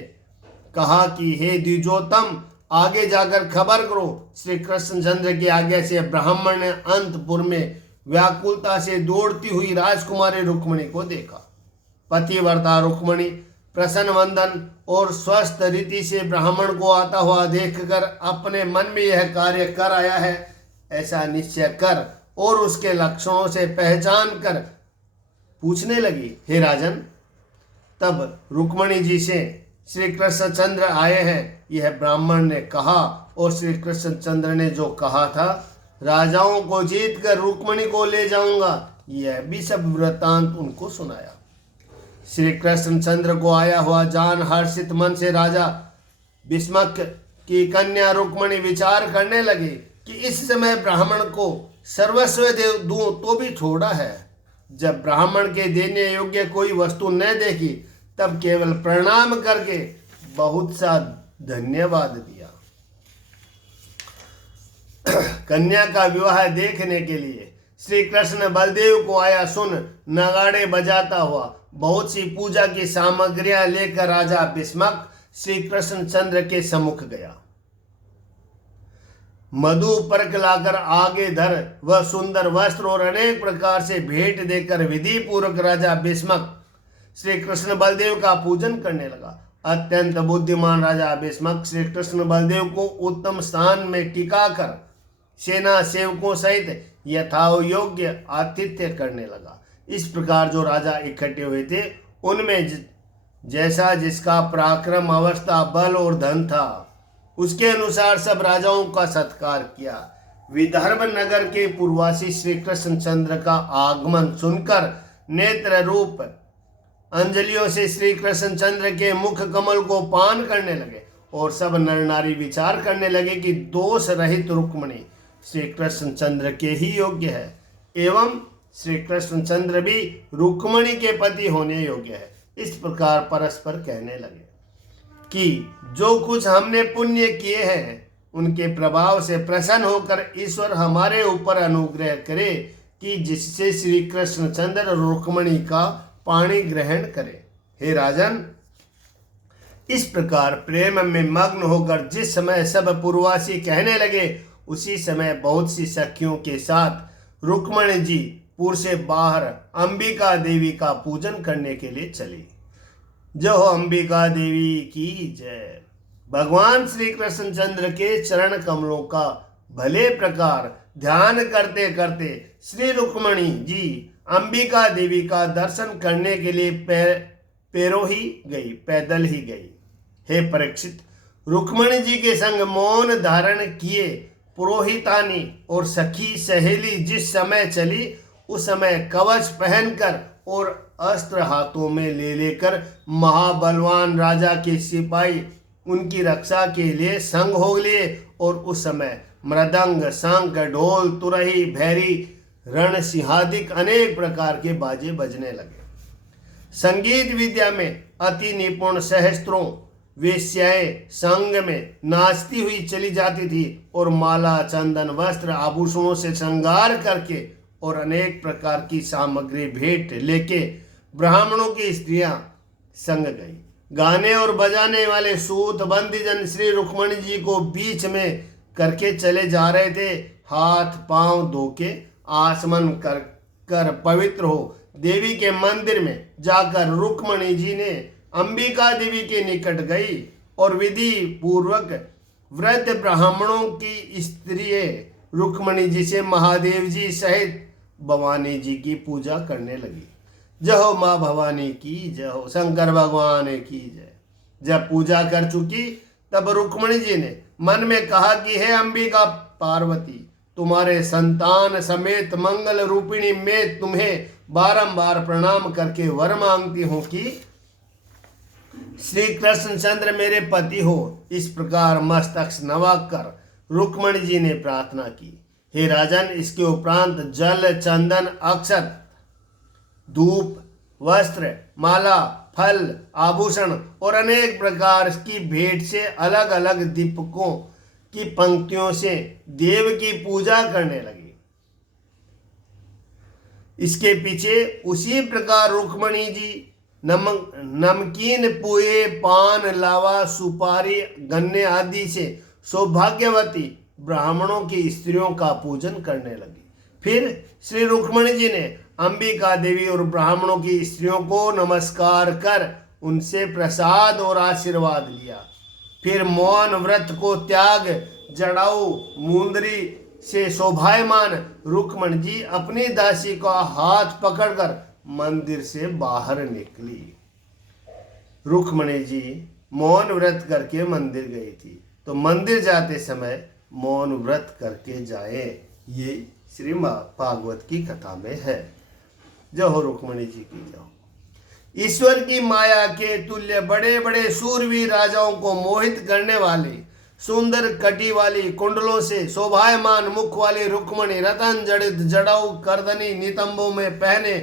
कहा कि हे द्विजोतम, आगे जाकर खबर करो। श्री कृष्ण चंद्र की आज्ञा से ब्राह्मण ने अंतपुर में व्याकुलता से दौड़ती हुई राजकुमारी रुक्मणी को देखा। पतिव्रता रुक्मणी प्रसन्न वंदन और स्वस्थ रीति से ब्राह्मण को आता हुआ देखकर अपने मन में यह कार्य कर आया है ऐसा निश्चय कर और उसके लक्षणों से पहचान कर पूछने लगी, हे राजन, तब रुक्मणी जी से श्री कृष्ण चंद्र आए हैं, यह ब्राह्मण ने कहा। और श्री कृष्ण चंद्र ने जो कहा था, राजाओं को जीत कर रुक्मणी को ले जाऊंगा, यह भी सब वृत्तांत उनको सुनाया। श्री कृष्ण चंद्र को आया हुआ जान हर्षित मन से राजा भीष्मक की कन्या रुक्मणी विचार करने लगे कि इस समय ब्राह्मण को सर्वस्व दूं तो भी थोड़ा है। जब ब्राह्मण के देने योग्य कोई वस्तु न देखी तब केवल प्रणाम करके बहुत सा धन्यवाद दिया। कन्या का विवाह देखने के लिए श्री कृष्ण बलदेव को आया सुन नगाड़े बजाता हुआ बहुत सी पूजा की सामग्रियां लेकर राजा भीष्मक श्री कृष्ण चंद्र के सम्मुख गया। मधु पर्क लाकर आगे धर वह सुंदर वस्त्र और अनेक प्रकार से भेंट देकर विधि पूर्वक राजा भीष्मक श्री कृष्ण बलदेव का पूजन करने लगा। अत्यंत बुद्धिमान राजा भीष्मक श्री कृष्ण बलदेव को उत्तम स्थान में टिकाकर सेना सेवकों सहित यथायोग्य आतिथ्य करने लगा। इस प्रकार जो राजा इकट्ठे हुए थे उनमें जैसा जिसका पराक्रम, अवस्था, बल और धन था, उसके अनुसार सब राजाओं का सत्कार किया। विदर्भ नगर के पूर्ववासी श्री कृष्णचंद्र का आगमन सुनकर नेत्र रूप अंजलियों से श्री कृष्णचंद्र के मुख कमल को पान करने लगे और सब नर नारी विचार करने लगे कि दोष रहित रुक्मिणी श्री कृष्णचंद्र के ही योग्य है, एवं श्री कृष्णचंद्र भी रुक्मिणी के पति होने योग्य है। इस प्रकार परस्पर कहने लगे कि जो कुछ हमने पुण्य किए हैं उनके प्रभाव से प्रसन्न होकर ईश्वर हमारे ऊपर अनुग्रह करे कि जिससे श्री कृष्णचंद्र रुक्मिणी का पाणी ग्रहण करे। हे राजन, इस प्रकार प्रेम में मग्न होकर जिस समय सब पूर्ववासी कहने लगे, उसी समय बहुत सी सखियों के साथ रुक्मिणी जी पुर से बाहर अंबिका देवी का पूजन करने के लिए चली। जय हो अंबिका देवी की जय। भगवान श्री कृष्णचंद्र के चरण कमलों का भले प्रकार ध्यान करते करते श्री रुक्मिणी जी अंबिका देवी का दर्शन करने के लिए पैदल ही गई। हे परीक्षित, रुक्मिणी जी के संग मौन धारण किए पुरोहितानी और सखी सहेली जिस समय चली, उस समय कवच पहनकर और अस्त्र हाथों में ले लेकर महाबलवान राजा के सिपाही उनकी रक्षा के लिए संग हो लिए और उस समय मृदंग, शंख, ढोल, तुरही, भैरी, रण सिंहादिक अनेक प्रकार के बाजे बजने लगे। संगीत विद्या में अति निपुण सहस्त्रों वेश्याएं संग में नाचती हुई चली जाती थी और माला, चंदन, वस्त्र, आभूषणों से श्रृंगार करके और अनेक प्रकार की सामग्री भेंट लेके ब्राह्मणों की स्त्रियां संग गई। गाने और बजाने वाले सूत बंदीजन श्री रुक्मिणी जी को बीच में करके चले जा रहे थे। हाथ पांव धो के आसमन कर पवित्र हो देवी के मंदिर में जाकर रुक्मिणी जी ने अंबिका देवी के निकट गई और विधि पूर्वक वृद्ध ब्राह्मणों की स्त्रियां रुक्मिणी जी से महादेव जी सहित भवानी जी की पूजा करने लगी। जय हो माँ भवानी की जय हो, शंकर भगवान की जय। जब पूजा कर चुकी तब रुक्मिणी जी ने मन में कहा कि हे अंबिका पार्वती, तुम्हारे संतान समेत मंगल रूपिणी में तुम्हें बारंबार प्रणाम करके वर मांगती हूँ कि श्री कृष्णचंद्र मेरे पति हो। इस प्रकार मस्तक नवाकर रुक्मिणी जी ने प्रार्थना की। हे राजन, इसके उपरांत जल, चंदन, अक्षत, धूप, वस्त्र, माला, फल, आभूषण और अनेक प्रकार की भेंट से अलग अलग दीपकों की पंक्तियों से देव की पूजा करने लगी। इसके पीछे उसी प्रकार रुक्मिणी जी नमकीन, पुए, पान, लावा, सुपारी, गन्ने आदि से सौभाग्यवती ब्राह्मणों की स्त्रियों का पूजन करने लगी। फिर श्री रुक्मिणी जी ने अंबिका देवी और ब्राह्मणों की स्त्रियों को नमस्कार कर उनसे प्रसाद और आशीर्वाद लिया। फिर मौन व्रत को त्याग जड़ाऊ मुंदरी से शोभायमान रुक्मिणी जी अपनी दासी का हाथ पकड़कर मंदिर से बाहर निकली। रुक्मिणी जी मौन व्रत करके मंदिर गई थी, तो मंदिर जाते समय मौन व्रत करके जाए, ये श्री भागवत की कथा में है। जय हो रुक्मिणी जी की जय हो। ईश्वर की माया के तुल्य बड़े बड़े सूरवीर राजाओं को मोहित करने वाली, सुंदर कटी वाली, कुंडलों से शोभायमान मुख वाली रुक्मिणी, रतन जड़ित जड़ाऊ करदनी नितंबों में पहने,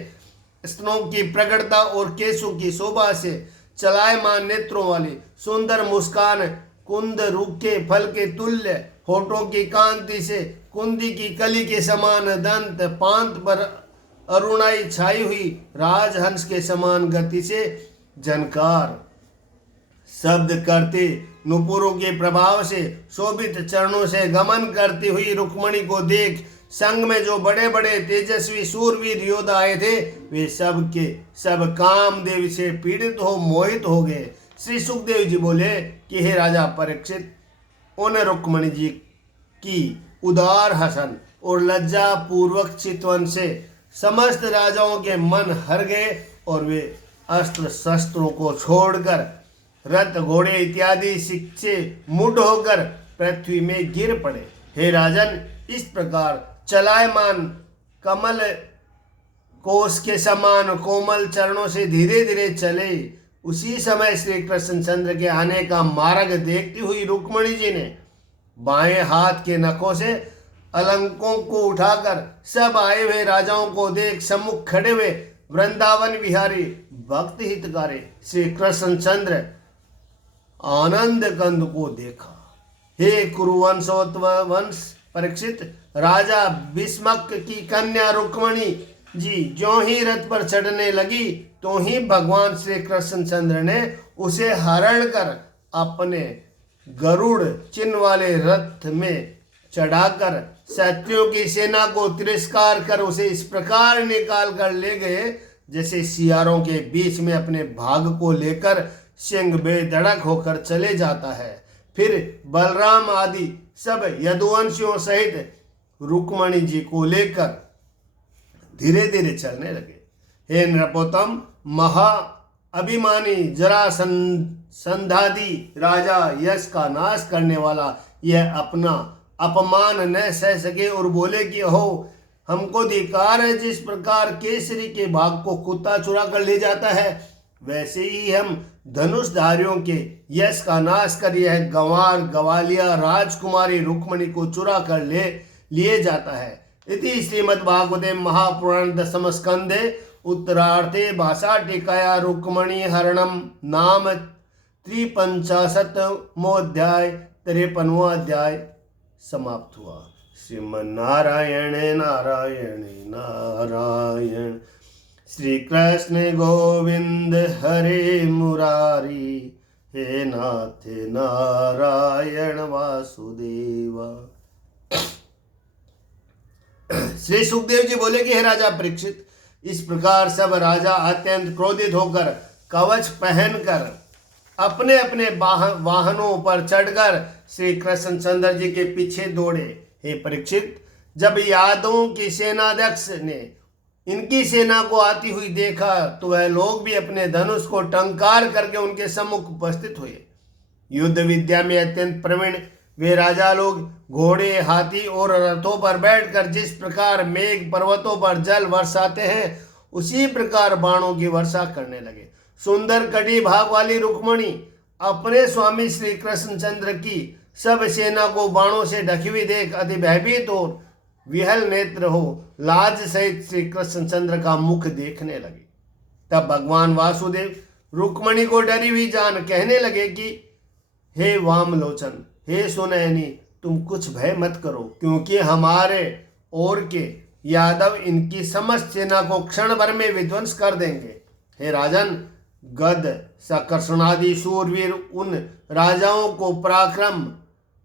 स्तनों की प्रगड़ता और केशों की शोभा से चलायमान नेत्रों वाली, सुंदर मुस्कान, कुंद रूखे फल के तुल्य, होठों की कांति से कुंदी की कली के समान दंत, पांत पर अरुणाई छाई हुई, राजहंस के समान गति से झनकार शब्द करते, नुपुरों के प्रभाव से शोभित चरणों से गमन करती हुई रुक्मिणी को देख संग में जो बड़े बड़े तेजस्वी सूरवीर योद्धा आए थे, वे सब के सब कामदेव से पीड़ित हो मोहित हो गए। श्री सुखदेव जी बोले कि हे राजा परीक्षित, उन रुक्मिणी जी की उदार हसन और लज्जा पूर्वक चितवन से समस्त राजाओं के मन हर गए और वे अस्त्र शस्त्रों को छोड़कर रथ घोड़े इत्यादि शिक्षे मुड होकर पृथ्वी में गिर पड़े। हे राजन, इस प्रकार चलायमान कमल कोष के समान कोमल चरणों से धीरे धीरे चले। उसी समय श्री कृष्णचंद्र के आने का मार्ग देखती हुई रुक्मणी जी ने बाएं हाथ के नखों से अलंकों को उठाकर सब आए हुए राजाओं को देख सम्मुख खड़े हुए वृंदावन विहारी भक्त हितकारी श्री कृष्णचंद्र आनंद कंद को देखा। हे कुरुवंशोत्वंश परीक्षित, राजा भीष्मक की कन्या रुक्मणी जी ज्यों ही रथ पर चढ़ने लगी तो ही भगवान श्री कृष्णचंद्र ने उसे हरण कर अपने गरुड़ चिन्ह वाले रथ में चढ़ाकर शत्रुओं की सेना को तिरस्कार कर उसे इस प्रकार निकाल कर ले गए जैसे सियारों के बीच में अपने भाग को लेकर सिंह बेधड़क होकर चले जाता है। फिर बलराम आदि सब यदुवंशियों सहित रुक्मणी जी को लेकर धीरे धीरे चलने लगे। हे नृपोत्तम, महा अभिमानी जरासंधादि राजा यश का नाश करने वाला यह अपना अपमान न सह सके और बोले कि हो, हमको धिक्कार है। जिस प्रकार केसरी के भाग को कुत्ता चुरा कर ले जाता है, वैसे ही हम धनुषधारियों के यश का नाश कर यह गंवार गवालिया राजकुमारी रुक्मणी को चुरा कर लिए जाता है। इति श्रीमद्भागवते महापुराण दशम स्कंदे उत्तरार्थे भाषा टीकाया रुक्मणी हरणम नाम 53मोऽध्याय 53वां अध्याय समाप्त हुआ। श्रीमन्नारायण नारायण नारायण। श्री कृष्ण गोविंद हरे मुरारी, हे नाथ नारायण वासुदेवा। श्री सुखदेव जी बोले कि हे राजा परीक्षित, इस प्रकार सब राजा अत्यंत क्रोधित होकर कवच पहनकर अपने अपने वाहनों पर चढ़कर श्री कृष्णचंद्र जी के पीछे दौड़े। हे परीक्षित, जब यादवों की सेनाध्यक्ष ने इनकी सेना को आती हुई देखा तो वह लोग भी अपने धनुष को टंकार करके उनके सम्मुख उपस्थित हुए। युद्ध विद्या में अत्यंत प्रवीण वे राजा लोग घोड़े, हाथी और रथों पर बैठकर जिस प्रकार मेघ पर्वतों पर जल बरसाते हैं, उसी प्रकार बाणों की वर्षा करने लगे। सुंदर कटी भाग वाली रुक्मणी अपने स्वामी श्री कृष्णचंद्र की सब सेना को बाणों से ढकी हुई देख अति भयभीत और विहल नेत्र हो लाज सहित श्री कृष्णचंद्र का मुख देखने लगे। तब भगवान वासुदेव रुक्मणी को डरी हुई जान कहने लगे कि हे वामलोचन, हे सुनैनी, तुम कुछ भय मत करो, क्योंकि हमारे और के यादव इनकी समस्त सेना को क्षण भर में विध्वंस कर देंगे। हे राजन, गद सकर्षणादि शूरवीर उन राजाओं को पराक्रम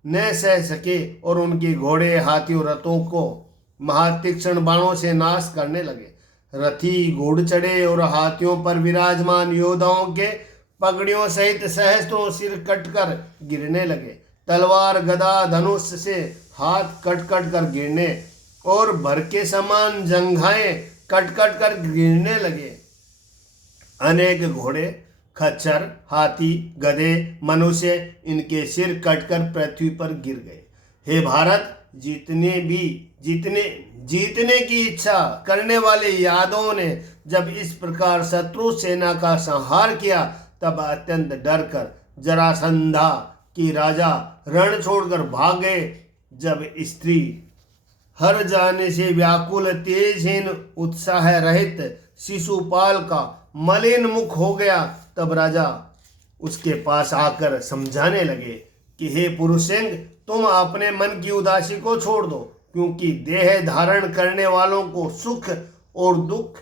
न सह सके और उनके घोड़े, हाथी और रथों को महातीक्ष्ण बाणों से नाश करने लगे। रथी, घोड़ चढ़े और हाथियों पर विराजमान योद्धाओं के पगड़ियों सहित सहस्त्रों सिर कटकर गिरने लगे। तलवार, गदा, धनुष से हाथ कट कट कर गिरने और भर के समान जंघाएं कट कट कर गिरने लगे। अनेक घोड़े, खच्चर, हाथी, गधे, मनुष्य इनके सिर कटकर पृथ्वी पर गिर गए। हे भारत, जीतने की इच्छा करने वाले यादवों ने जब इस प्रकार शत्रु सेना का संहार किया, तब अत्यंत डर कर जरासंधा की राजा रण छोड़कर भाग गए। जब स्त्री हर जाने से व्याकुल, तेजहीन, उत्साह रहित शिशुपाल का मलिन मुख हो गया, तब राजा उसके पास आकर समझाने लगे कि हे पुरुषेंग, तुम अपने मन की उदासी को छोड़ दो, क्योंकि देह धारण करने वालों को सुख और दुख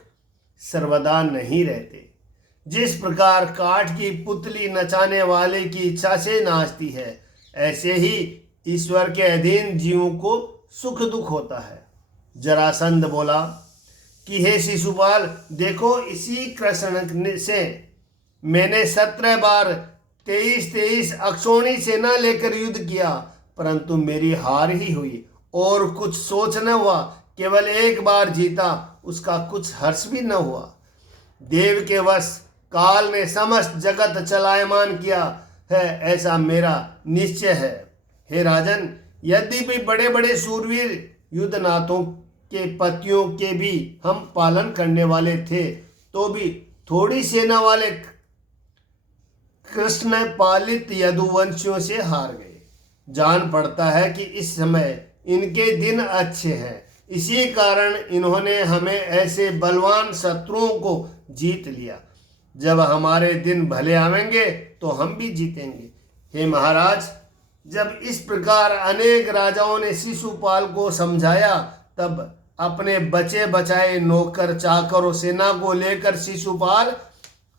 सर्वदा नहीं रहते। जिस प्रकार काठ की पुतली नचाने वाले की इच्छा से नाचती है, ऐसे ही ईश्वर के अधीन जीवों को सुख दुख होता है। जरासंध बोला कि हे शिशुपाल, देखो, इसी कृष्ण से मैंने 17 बार 23 अक्षौणी सेना लेकर युद्ध किया, परंतु मेरी हार ही हुई और कुछ सोच न हुआ। केवल एक बार जीता, उसका कुछ हर्ष भी न हुआ। देव के वश काल ने समस्त जगत चलायमान किया है, ऐसा मेरा निश्चय है। हे राजन, यद्यपि बड़े बड़े शूरवीर युद्धनाथों के पतियों के भी हम पालन करने वाले थे, तो भी थोड़ी सेना वाले कृष्ण पालित यदुवंशियों से हार गए। जान पड़ता है कि इस समय इनके दिन अच्छे हैं, इसी कारण इन्होंने हमें ऐसे बलवान शत्रुओं को जीत लिया। जब हमारे दिन भले आवेंगे तो हम भी जीतेंगे। हे महाराज, जब इस प्रकार अनेक राजाओं ने शिशुपाल को समझाया, तब अपने बचे बचाए नौकर चाकर और सेना को लेकर शिशुपाल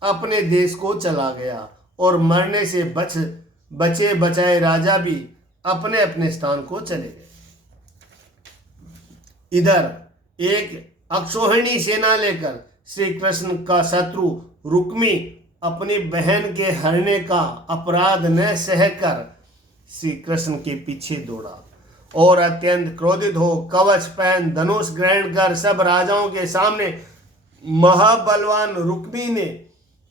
अपने देश को चला गया और मरने से बचे बचाए राजा भी अपने अपने स्थान को चले गए। इधर एक अक्षोहिणी सेना लेकर श्री कृष्ण का शत्रु रुक्मी अपनी बहन के हरने का अपराध न सहकर श्री कृष्ण के पीछे दौड़ा और अत्यंत क्रोधित हो कवच पहन धनुष ग्रहण कर सब राजाओं के सामने महाबलवान रुक्मी ने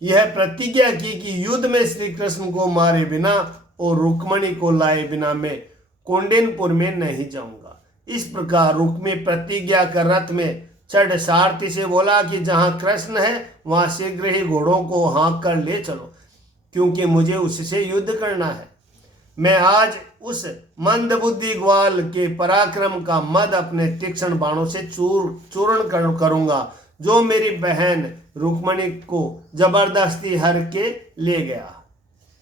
यह प्रतिज्ञा की कि युद्ध में श्री कृष्ण को मारे बिना और रुक्मणी को लाए बिना मैं कौंडिन्यपुर में नहीं जाऊंगा। इस प्रकार रुक्मी प्रतिज्ञा कर रथ में चढ़ सारथी से बोला कि जहां कृष्ण है वहां शीघ्र ही घोड़ों को हाँक कर ले चलो, क्योंकि मुझे उससे युद्ध करना है। मैं आज उस मंदबुद्धि ग्वाल के पराक्रम का मद अपने तीक्ष्ण बाणों से चूर्ण करूंगा, जो मेरी बहन रुक्मणी को जबरदस्ती हर के ले गया।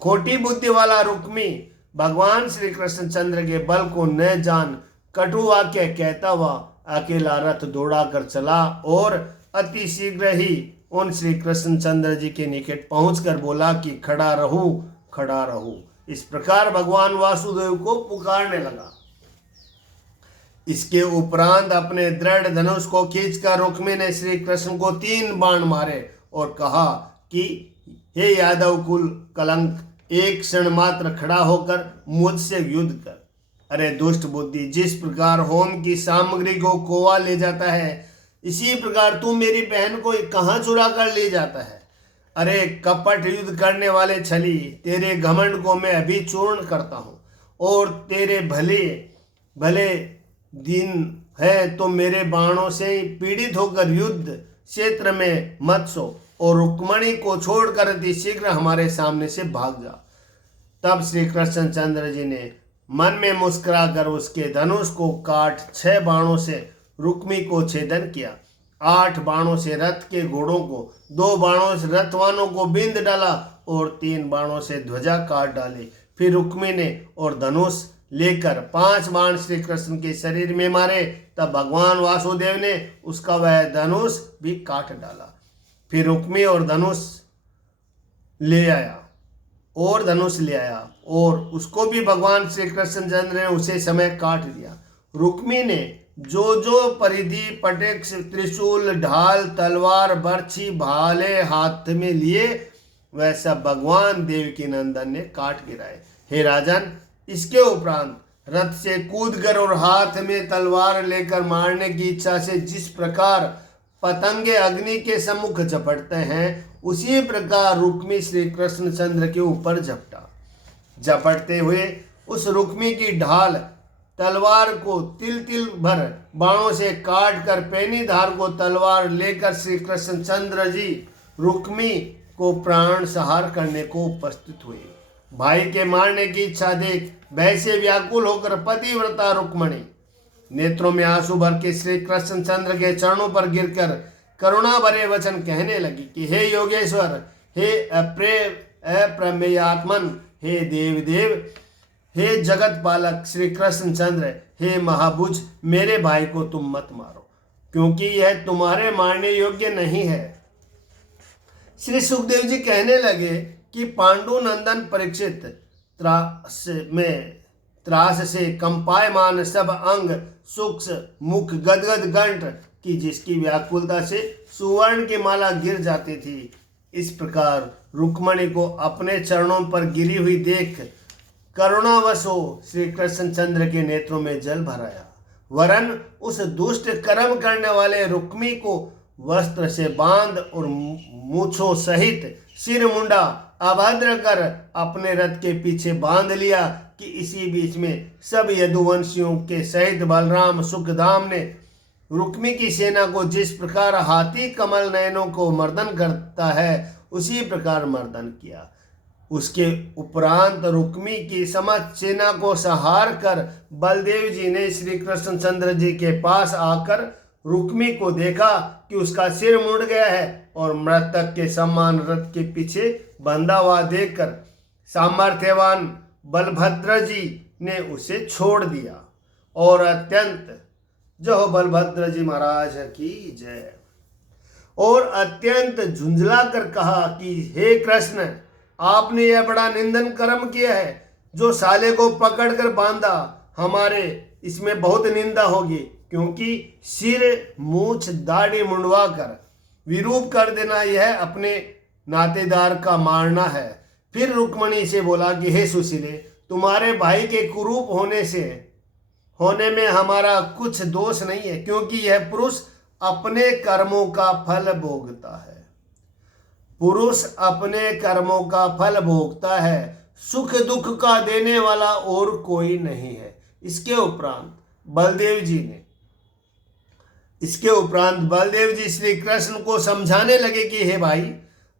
खोटी बुद्धि वाला रुक्मी भगवान श्री कृष्ण चंद्र के बल को न जान कटु वाक्य कहता हुआ अकेला रथ दौड़ा कर चला और अति शीघ्र ही उन श्री कृष्ण चंद्र जी के निकट पहुंचकर बोला कि खड़ा रहूं, खड़ा रहूं। इस प्रकार भगवान वासुदेव को पुकारने लगा। इसके उपरांत अपने दृढ़ धनुष को खींचकर रुक्मी ने श्री कृष्ण को 3 बाण मारे और कहा कि हे यादव कुल कलंक, एक क्षण मात्र खड़ा होकर मुझसे युद्ध कर। अरे दुष्ट बुद्धि, जिस प्रकार होम की सामग्री को कोवा ले जाता है, इसी प्रकार तू मेरी बहन को कहाँ चुरा कर ले जाता है। अरे कपट युद्ध करने वाले छली, तेरे घमंड को मैं अभी चूर्ण करता हूँ और तेरे भले भले दिन है तो मेरे बाणों से पीड़ित होकर युद्ध क्षेत्र में मत सो और रुक्मणी को छोड़कर अति शीघ्र हमारे सामने से भाग जा। तब श्री कृष्ण चंद्र जी ने मन में मुस्कुराकर उसके धनुष को काट 6 बाणों से रुक्मी को छेदन किया, 8 बाणों से रथ के घोड़ों को, 2 बाणों से रथवानों को बिंद डाला और 3 बाणों से ध्वजा काट डाली। फिर रुक्मी ने और धनुष लेकर 5 बाण श्री कृष्ण के शरीर में मारे। तब भगवान वासुदेव ने उसका वह धनुष भी काट डाला। फिर रुक्मी और धनुष ले आया और उसको भी भगवान श्री कृष्ण चंद्र ने उसे समय काट दिया। रुक्मी ने जो परिधि पटेक त्रिशूल ढाल तलवार बर्छी भाले हाथ में लिए वह सब भगवान देवकी नंदन ने काट गिराए। हे राजन, इसके उपरांत रथ से कूदकर और हाथ में तलवार लेकर मारने की इच्छा से जिस प्रकार पतंगे अग्नि के सम्मुख झपटते हैं, उसी प्रकार रुक्मी श्री कृष्ण चंद्र के ऊपर झपटा। झपटते हुए उस रुक्मी की ढाल तलवार को तिल भर बाणों से काट कर पैनी धार को तलवार लेकर श्री कृष्ण चंद्र जी रुक्मी को प्राण संहार करने को उपस्थित हुए। भाई के मारने की इच्छा देख भय से व्याकुल होकर पतिव्रता रुक्मणी नेत्रों में आंसू भर के श्री कृष्ण चंद्र के चरणों पर गिरकर करुणा भरे वचन कहने लगी कि हे योगेश्वर, हे अप्रमेयात्मन, हे देव, हे जगत पालक श्री कृष्ण चंद्र, हे महाभुज, मेरे भाई को तुम मत मारो, क्योंकि यह तुम्हारे मारने योग्य नहीं है। श्री सुखदेव जी कहने लगे कि पांडु नंदन परीक्षित त्रास से कंपायमान सब अंग सूक्ष्म मुख गदगद कंठ की जिसकी व्याकुलता से सुवर्ण की माला गिर जाती थी। इस प्रकार रुक्मणी को अपने चरणों पर गिरी हुई देख करुणावश हो श्री कृष्ण चंद्र के नेत्रों में जल भर आया। वरन उस दुष्ट कर्म करने वाले रुक्मी को वस्त्र से बांध और मूछों सहित सिर मुंडा अभद्र कर अपने रथ के पीछे बांध लिया कि इसी बीच में सब यदुवंशियों के सहित बलराम सुखदाम ने रुक्मी की सेना को जिस प्रकार हाथी कमल नयनों को मर्दन करता है उसी प्रकार मर्दन किया। उसके उपरांत रुक्मी की समस्त सेना को संहार कर बलदेव जी ने श्री कृष्णचंद्र जी के पास आकर रुक्मी को देखा कि उसका सिर मुड़ गया है और मृतक के समान रथ के पीछे बंधा हुआ देखकर सामर्थ्यवान बलभद्र जी ने उसे छोड़ दिया। और अत्यंत जो बलभद्र जी महाराज की जय। और अत्यंत झुंझला कर कहा कि हे कृष्ण, आपने यह बड़ा निंदन कर्म किया है। जो साले को पकड़कर बांधा, हमारे इसमें बहुत निंदा होगी, क्योंकि सिर मूछ दाढ़ी मुंडवा कर विरूप कर देना यह अपने नातेदार का मारना है। फिर रुक्मणी से बोला कि हे सुशीले, तुम्हारे भाई के कुरूप होने में हमारा कुछ दोष नहीं है, क्योंकि यह पुरुष अपने कर्मों का फल भोगता है। पुरुष अपने कर्मों का फल भोगता है, सुख दुख का देने वाला और कोई नहीं है। इसके उपरांत बलदेव जी श्री कृष्ण को समझाने लगे कि हे भाई,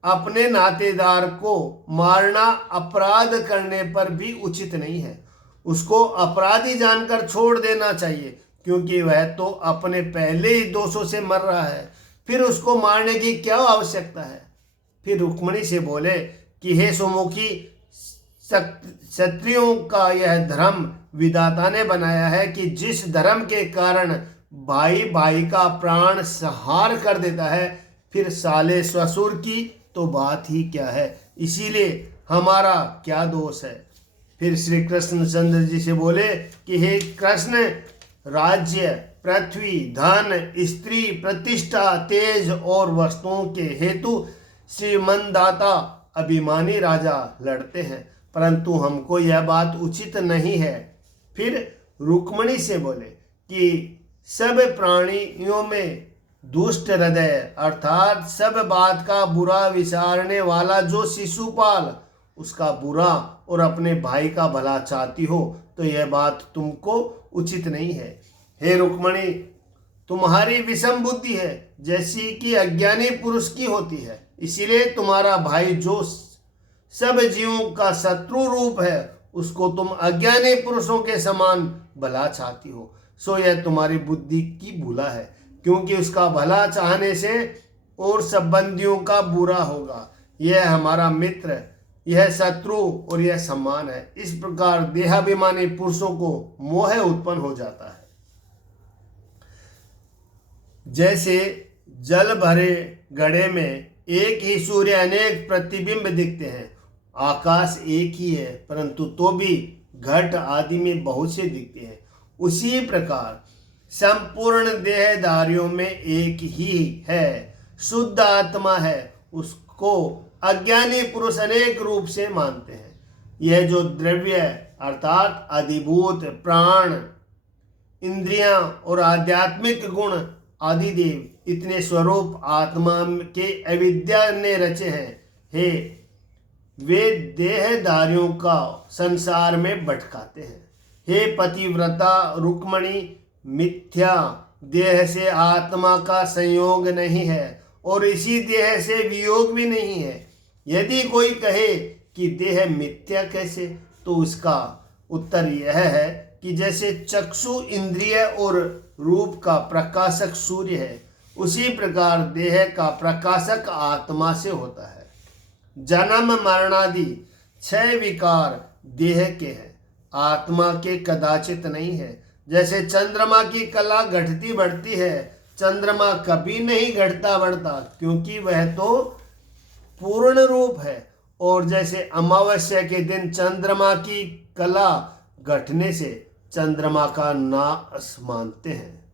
अपने नातेदार को मारना अपराध करने पर भी उचित नहीं है। उसको अपराधी जानकर छोड़ देना चाहिए, क्योंकि वह तो अपने पहले ही दोषों से मर रहा है, फिर उसको मारने की क्या आवश्यकता है। फिर रुक्मणी से बोले कि हे सुमुखी, क्षत्रियों का यह धर्म विधाता ने बनाया है कि जिस धर्म के कारण भाई भाई का प्राण संहार कर देता है, फिर साले ससुर की तो बात ही क्या है। इसीलिए हमारा क्या दोष है। फिर श्री कृष्णचंद्र जी से बोले कि हे कृष्ण, राज्य, पृथ्वी, धन, स्त्री, प्रतिष्ठा, तेज और वस्तुओं के हेतु श्रीमंदाता अभिमानी राजा लड़ते हैं, परंतु हमको यह बात उचित नहीं है। फिर रुक्मणी से बोले कि सब प्राणियों में दुष्ट हृदय अर्थात सब बात का बुरा विचारने वाला जो शिशुपाल उसका बुरा और अपने भाई का भला चाहती हो, तो यह बात तुमको उचित नहीं है। हे रुक्मणी, तुम्हारी विषम बुद्धि है जैसी कि अज्ञानी पुरुष की होती है। इसीलिए तुम्हारा भाई जो सब जीवों का शत्रु रूप है, उसको तुम अज्ञानी पुरुषों के समान भला चाहती हो। सो यह तुम्हारी बुद्धि की भूला है, क्योंकि उसका भला चाहने से और संबंधियों का बुरा होगा। यह हमारा मित्र, यह शत्रु और यह सम्मान है। इस प्रकार देहाभिमानी पुरुषों को मोह उत्पन्न हो जाता है। जैसे जल भरे घड़े में एक ही सूर्य अनेक प्रतिबिंब दिखते हैं, आकाश एक ही है परंतु तो भी घट आदि में बहुत से दिखते हैं, उसी प्रकार संपूर्ण देहधारियों में एक ही है, शुद्ध आत्मा है, उसको अज्ञानी पुरुष अनेक रूप से मानते हैं। यह जो द्रव्य अर्थात अधिभूत, प्राण, इंद्रियां और आध्यात्मिक गुण आदि देव इतने स्वरूप आत्मा के अविद्या ने रचे हैं, हे वे देहधारियों का संसार में भटकाते हैं। हे पतिव्रता रुक्मणी, मिथ्या देह से आत्मा का संयोग नहीं है और इसी देह से वियोग भी नहीं है। यदि कोई कहे कि देह मिथ्या कैसे, तो उसका उत्तर यह है कि जैसे चक्षु इंद्रिय और रूप का प्रकाशक सूर्य है, उसी प्रकार देह का प्रकाशक आत्मा से होता है। जन्म मरणादि 6 विकार देह के हैं, आत्मा के कदाचित नहीं है। जैसे चंद्रमा की कला घटती बढ़ती है, चंद्रमा कभी नहीं घटता बढ़ता, क्योंकि वह तो पूर्ण रूप है। और जैसे अमावस्या के दिन चंद्रमा की कला घटने से चंद्रमा का नाश मानते हैं,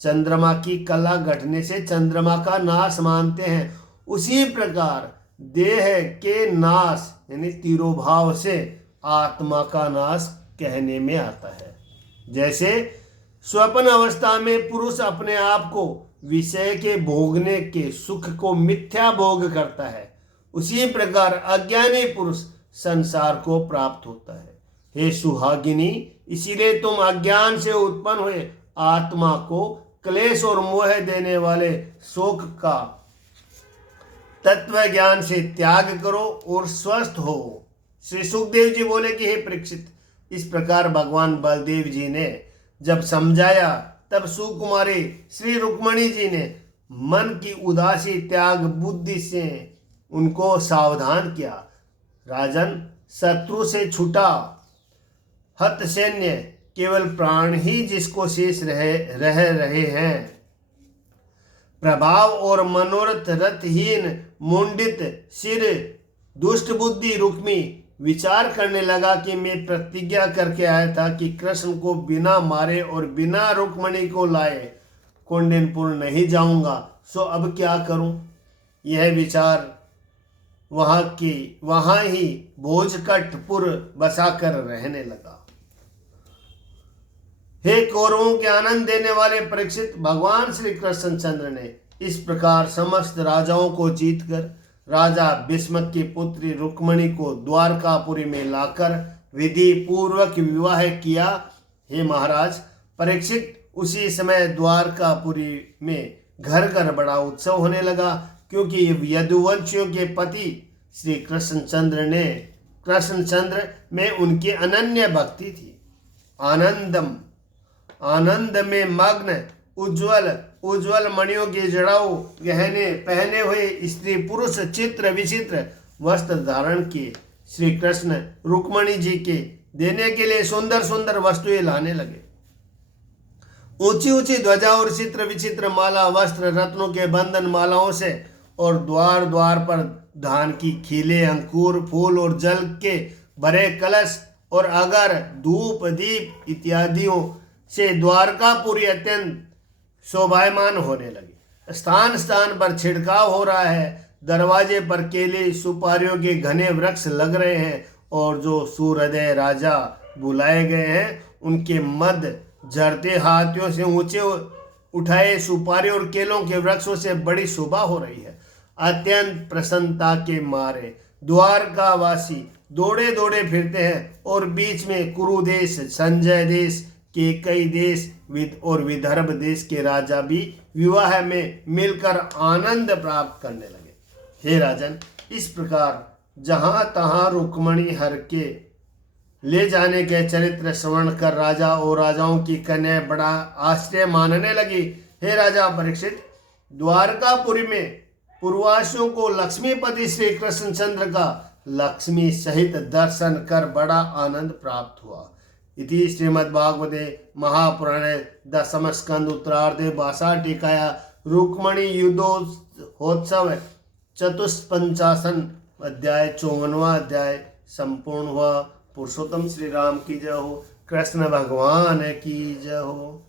चंद्रमा की कला घटने से चंद्रमा का नाश मानते हैं, उसी प्रकार देह के नाश यानी तिरोभाव से आत्मा का नाश कहने में आता है। जैसे स्वप्न अवस्था में पुरुष अपने आप को विषय के भोगने के सुख को मिथ्या भोग करता है, उसी प्रकार अज्ञानी पुरुष संसार को प्राप्त होता है। हे सुहागिनी, इसीलिए तुम अज्ञान से उत्पन्न हुए आत्मा को क्लेश और मोह देने वाले शोक का तत्व ज्ञान से त्याग करो और स्वस्थ हो। श्री सुखदेव जी बोले कि हे परीक्षित, इस प्रकार भगवान बलदेव जी ने जब समझाया, तब सुकुमारी श्री रुक्मणी जी ने मन की उदासी त्याग बुद्धि से उनको सावधान किया। राजन, शत्रु से छूटा हत सैन्य केवल प्राण ही जिसको शेष रह रहे हैं। प्रभाव और मनोरथ रथहीन मुंडित सिर दुष्ट बुद्धि रुक्मी विचार करने लगा कि मैं प्रतिज्ञा करके आया था कि कृष्ण को बिना मारे और बिना रुक्मणी को लाए कौंडिन्यपुर नहीं जाऊंगा, सो अब क्या करूं। यह विचार वहां ही भोजकटपुर बसाकर रहने लगा। हे कौरवों के आनंद देने वाले परीक्षित, भगवान श्री कृष्ण चंद्र ने इस प्रकार समस्त राजाओं को जीतकर राजा भीष्मक की पुत्री रुक्मणी को द्वारकापुरी में लाकर विधि पूर्वक विवाह किया। हे महाराज परीक्षित, उसी समय द्वारकापुरी में घर घर बड़ा उत्सव होने लगा, क्योंकि यदुवंशियों के पति श्री कृष्णचंद्र में उनकी अनन्य भक्ति थी। आनंद में मग्न उज्जवल मणियों के जड़ाऊ गहने पहने हुए स्त्री पुरुष चित्र विचित्र वस्त्र धारण किए श्री कृष्ण रुक्मणी जी के देने के लिए सुंदर सुंदर वस्तुएं लाने लगे। ऊंची ऊंची ध्वजा और चित्र विचित्र माला वस्त्र रत्नों के बंधन मालाओं से और द्वार द्वार पर धान की खीले अंकुर फूल और जल के भरे कलश और अगर धूप दीप इत्यादियों से द्वारकापुरी अत्यंत शोभायमान होने लगी। स्थान स्थान पर छिड़काव हो रहा है, दरवाजे पर केले सुपारियों के घने वृक्ष लग रहे हैं और जो सूरहृदय राजा बुलाए गए हैं उनके मध्य झरते हाथियों से ऊंचे उठाए सुपारी और केलों के वृक्षों से बड़ी शोभा हो रही है। अत्यंत प्रसन्नता के मारे द्वारकावासी दौड़े दौड़े फिरते हैं और बीच में कुरु देश संजय देश के कई देश और विदर्भ देश के राजा भी विवाह में मिलकर आनंद प्राप्त करने लगे। हे राजन, इस प्रकार जहां तहां रुक्मणी हर के ले जाने के चरित्र श्रवण कर राजा और राजाओं की कन्या बड़ा आश्चर्य मानने लगी। हे राजा परीक्षित, द्वारकापुरी में पूर्वासियों को लक्ष्मीपति श्री कृष्णचंद्र का लक्ष्मी सहित दर्शन कर बड़ा आनंद प्राप्त हुआ। इति श्रीमद्भागवते महापुराणे दशम स्कंद उत्तरार्धे भाषा टीकाया रुक्मणी युद्धोत्सव चतुष्पंचाशन अध्याय 54वां अध्याय संपूर्ण हुआ। पुरुषोत्तम श्री राम की जय हो, कृष्ण भगवान की जय हो।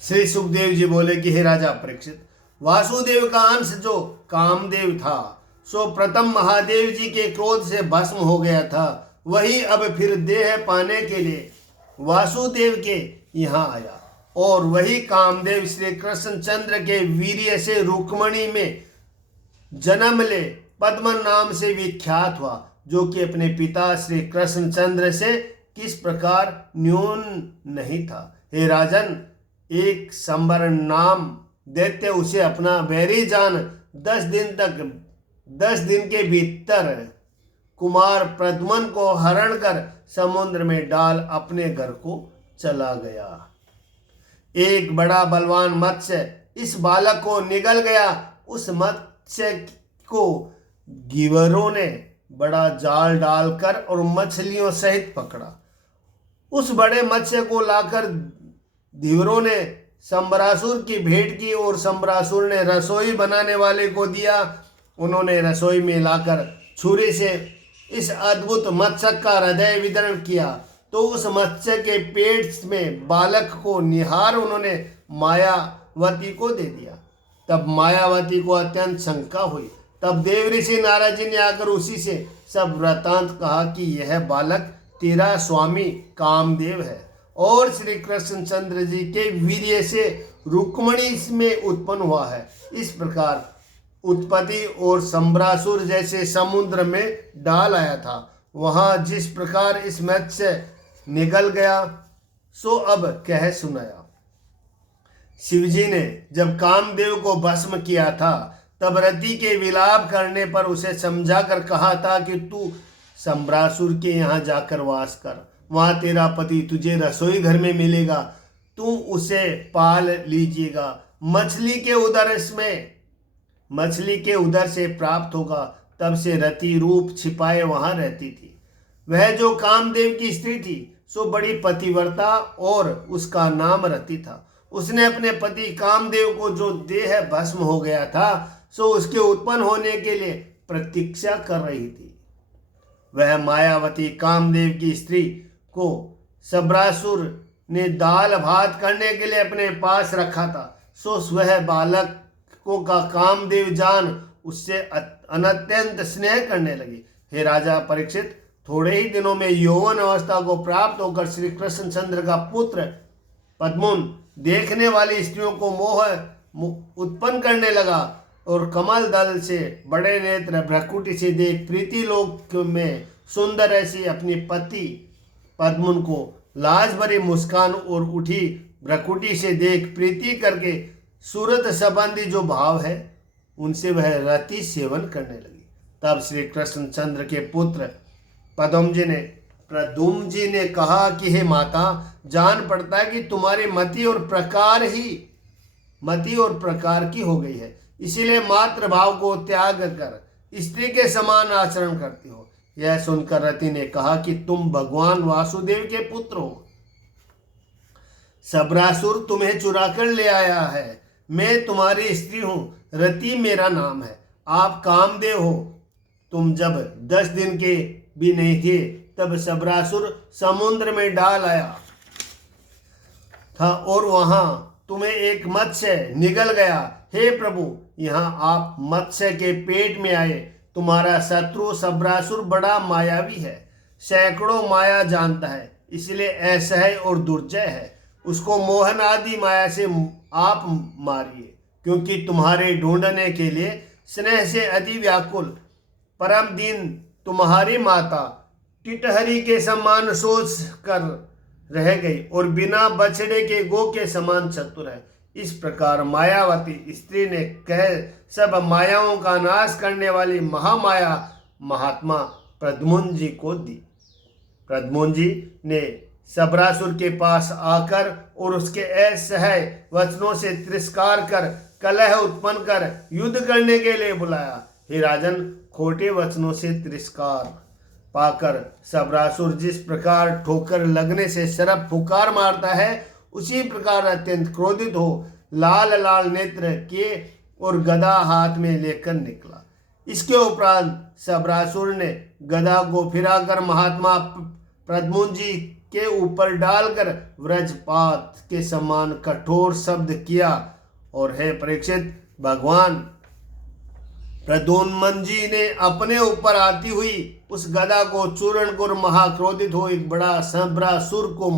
श्री सुखदेव जी बोले कि हे राजा परीक्षित, वासुदेव का अंश जो कामदेव था सो प्रथम महादेव जी के क्रोध से भस्म हो गया था, वही अब फिर देह पाने के लिए वासुदेव के यहाँ आया और वही कामदेव श्री कृष्णचंद्र के वीर्य से रुक्मणी में जन्म ले पद्म नाम से विख्यात हुआ, जो कि अपने पिता श्री कृष्णचंद्र से किस प्रकार न्यून नहीं था। हे राजन, एक संवरण नाम दैत्य उसे अपना बैरी जान 10 दिन के भीतर कुमार प्रद्युम्न को हरण कर समुद्र में डाल अपने घर को चला गया। एक बड़ा बलवान मत्स्य इस बालक को निगल गया। उस मत्स्य को गीवरों ने बड़ा जाल डालकर और मछलियों सहित पकड़ा। उस बड़े मत्स्य को लाकर धीवरों ने संबरासुर की भेंट की और संबरासुर ने रसोई बनाने वाले को दिया। उन्होंने रसोई में लाकर छुरी से इस अद्भुत मत्स्य का हृदय वितरण किया, तो उस मत्स्य के पेट में बालक को निहार उन्होंने मायावती को दे दिया। तब मायावती को अत्यंत शंका हुई। तब देव ऋषि नारद जी ने आकर उसी से सब वृतांत कहा कि यह बालक तेरा स्वामी कामदेव है और श्री कृष्णचंद्र जी के वीर्य से रुक्मणी में उत्पन्न हुआ है। इस प्रकार उत्पत्ति और संबरासुर जैसे समुद्र में डाल आया था, वहां जिस प्रकार इस मत्स्य निगल गया सो अब कह सुनाया। शिवजी ने जब कामदेव को भस्म किया था तब रति के विलाप करने पर उसे समझाकर कहा था कि तू संबरासुर के यहाँ जाकर वास कर, वहां तेरा पति तुझे रसोई घर में मिलेगा, तू उसे पाल लीजिएगा, मछली के उदर से प्राप्त होगा। तब से रति रूप छिपाए वहां रहती थी। वह जो कामदेव की स्त्री थी सो बड़ी पतिव्रता और उसका नाम रति था। उसने अपने पति कामदेव को जो देह भस्म हो गया था सो उसके उत्पन्न होने के लिए प्रतीक्षा कर रही थी। वह मायावती कामदेव की स्त्री को संबरासुर ने दाल भात करने के लिए अपने पास रखा था, सो वह बालक को का कामदेव जान उससे अत्यंत स्नेह करने लगी। हे राजा परीक्षित, थोड़े ही दिनों में यौवन अवस्था को प्राप्त होकर श्री कृष्णचंद्र का पुत्र पद्मुन देखने वाली स्त्रियों को मोह उत्पन्न करने लगा और कमल दल से बड़े नेत्र भ्रकुटी से देख प्रीति लोक में सुंदर ऐसी अपनी पति पद्मुन को लाज भरी मुस्कान और उठी भ्रकुटी से देख प्रीति करके सूरत संबंधी जो भाव है उनसे वह रति सेवन करने लगी। तब श्री कृष्णचंद्र के पुत्र प्रद्युम्न जी ने कहा कि हे माता, जान पड़ता है कि तुम्हारी मति और प्रकार की हो गई है, इसीलिए मातृभाव को त्याग कर स्त्री के समान आचरण करती हो। यह सुनकर रति ने कहा कि तुम भगवान वासुदेव के पुत्र हो, संबरासुर तुम्हें चुरा कर ले आया है, मैं तुम्हारी स्त्री हूँ, रति मेरा नाम है, आप कामदेव हो। तुम जब 10 दिन के भी नहीं थे तब संबरासुर समुद्र में डाल आया था और वहां तुम्हें एक मत्स्य निगल गया। हे प्रभु, यहाँ आप मत्स्य के पेट में आए। तुम्हारा शत्रु संबरासुर बड़ा मायावी है, सैकड़ों माया जानता है, इसलिए असह्य और दुर्जय है। उसको मोहन आदि माया से आप मारिए, क्योंकि तुम्हारे ढूंढने के लिए स्नेह से अति व्याकुल परम दीन तुम्हारी माता टिटहरी के समान सोच कर रह गई और बिना बछड़े के गो के समान चतुर है। इस प्रकार मायावती स्त्री ने कह सब मायाओं का नाश करने वाली महामाया महात्मा प्रद्युम्न जी को दी। प्रद्युम्न जी ने संबरासुर के पास आकर और उसके असह्य वचनों से तिरस्कार कर कलह उत्पन्न कर युद्ध करने के लिए बुलाया। हे राजन, खोटे वचनों से तिरस्कार पाकर संबरासुर जिस प्रकार ठोकर लगने से शरप फुकार मारता है, उसी प्रकार अत्यंत क्रोधित हो लाल लाल नेत्र किए और गदा हाथ में लेकर निकला। इसके उपरांत संबरासुर ने गदा को फिराकर महात्मा प्रद्युम्न जी के ऊपर डालकर वज्रपात के समान कठोर शब्द किया और हे परीक्षित, भगवान प्रद्युम्न जी ने अपने ऊपर आती हुई उस गदा को चूर्ण कर महाक्रोधित हो एक बड़ा संबरासुर को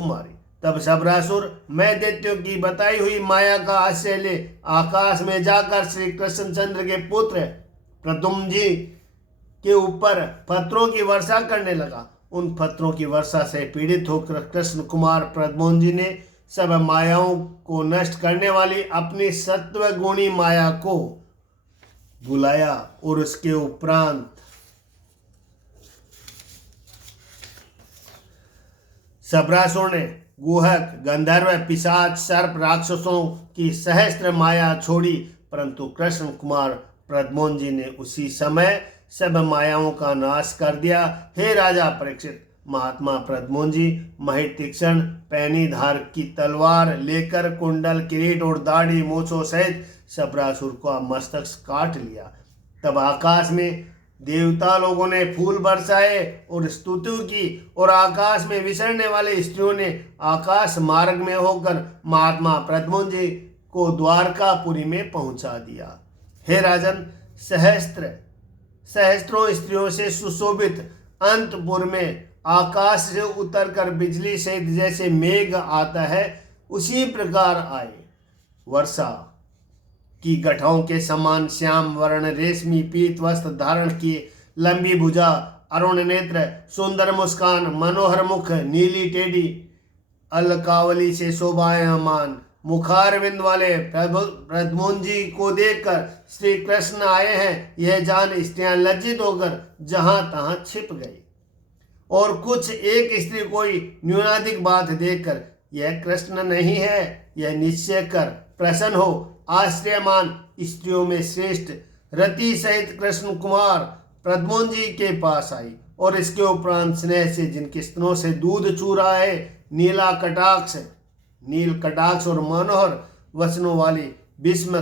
मारी। तब संबरासुर मैं दैत्यों की बताई हुई माया का आश्रय ले आकाश में जाकर श्री कृष्णचंद्र के पुत्र प्रद्युम्न जी के ऊपर पत्थरों की वर्षा करने लगा। उन पत्थरों की वर्षा से पीड़ित होकर कृष्ण कुमार प्रद्युम्न जी ने सब मायाओं को नष्ट करने वाली अपनी सत्व गुणी माया को बुलाया और उसके उपरांत संबरासुर ने गुहक, गंधर्व, पिशाच, सर्प, राक्षसों की सहस्त्र माया छोड़ी, परंतु कृष्ण कुमार प्रद्युम्न जी ने उसी समय सब मायाओं का नाश कर दिया। हे राजा परीक्षित, महात्मा प्रद्युम्न जी महितीक्ष्ण पैनी धार की तलवार लेकर कुंडल, किरीट और दाढ़ी मूछों सहित संबरासुर का मस्तक काट लिया। तब आकाश में देवता लोगों ने फूल बरसाए और स्तुति की और आकाश में विचरने वाले स्त्रियों ने आकाश मार्ग में होकर महात्मा प्रद्युम्न जी को द्वारकापुरी में पहुंचा दिया। हे राजन, सहस्त्रों स्त्रियों से सुशोभित अंतपुर में आकाश से उतरकर बिजली सहित जैसे मेघ आता है उसी प्रकार आए। वर्षा की गठाओं के समान श्याम वर्ण रेशमी पीत वस्त्र धारण किए, लंबी भुजा, अरुण नेत्र, सुंदर मुस्कान, मनोहर मुख, नीली टेढ़ी अलकावली से शोभायमान मुखारविंद वाले प्रद्युम्न जी को देखकर श्री कृष्ण आए हैं, यह जान स्त्रियां लज्जित होकर जहां तहां छिप गई। और कुछ एक स्त्री कोई न्यूनाधिक बात देखकर यह कृष्ण नहीं है, यह निश्चय कर प्रसन्न हो आश्रयमान स्त्रियों में श्रेष्ठ रति सहित कृष्ण कुमार प्रद्युम्न जी के पास आई। और इसके उपरांत स्नेह से जिनके स्तनों से दूध चू रहा है, नील कटाक्ष और मनोहर वचनों वाली भीष्म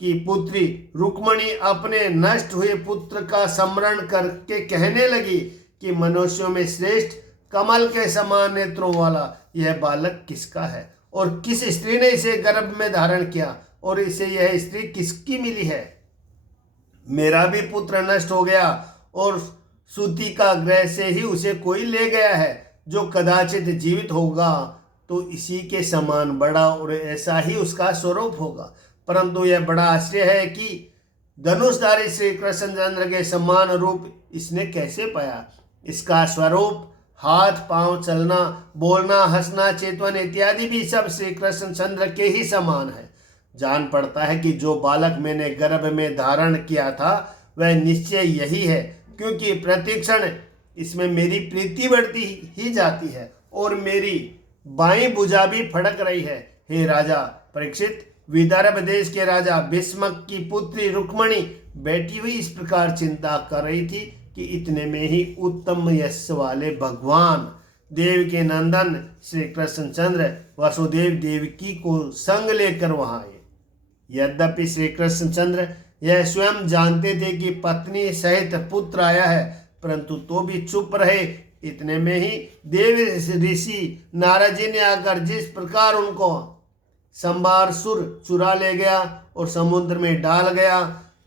की पुत्री रुक्मणी अपने नष्ट हुए पुत्र का स्मरण करके कहने लगी कि मनुष्यों में श्रेष्ठ कमल के समान नेत्रों वाला यह बालक किसका है और किस स्त्री ने इसे गर्भ में धारण किया और इसे यह स्त्री किसकी मिली है। मेरा भी पुत्र नष्ट हो गया और सूती का ग्रह से ही उसे कोई ले गया है, जो कदाचित जीवित होगा तो इसी के समान बड़ा और ऐसा ही उसका स्वरूप होगा। परंतु यह बड़ा आश्चर्य है कि धनुषधारी श्री कृष्णचंद्र के समान रूप इसने कैसे पाया। इसका स्वरूप, हाथ पांव, चलना, बोलना, हंसना, चेतवन इत्यादि भी सब श्री कृष्णचंद्र के ही समान है। जान पड़ता है कि जो बालक मैंने गर्भ में धारण किया था वह निश्चय यही है, क्योंकि प्रतिक्षण इसमें मेरी प्रीति बढ़ती ही जाती है और मेरी बाईं भुजा भी फड़क रही है। हे राजा परीक्षित, विदर्भ देश के राजा भीष्म की पुत्री रुक्मणी बैठी हुई इस प्रकार चिंता कर रही थी कि इतने में ही उत्तम यश वाले भगवान देव के नंदन श्री कृष्णचंद्र वसुदेव देवकी को संग लेकर वहां आए। यद्यपि श्री कृष्णचंद्र यह स्वयं जानते थे कि पत्नी सहित पुत्र आया है, परंतु तो भी चुप रहे। इतने में ही देव ऋषि नारद जी ने आकर जिस प्रकार उनको संभार सुर चुरा ले गया और समुद्र में डाल गया,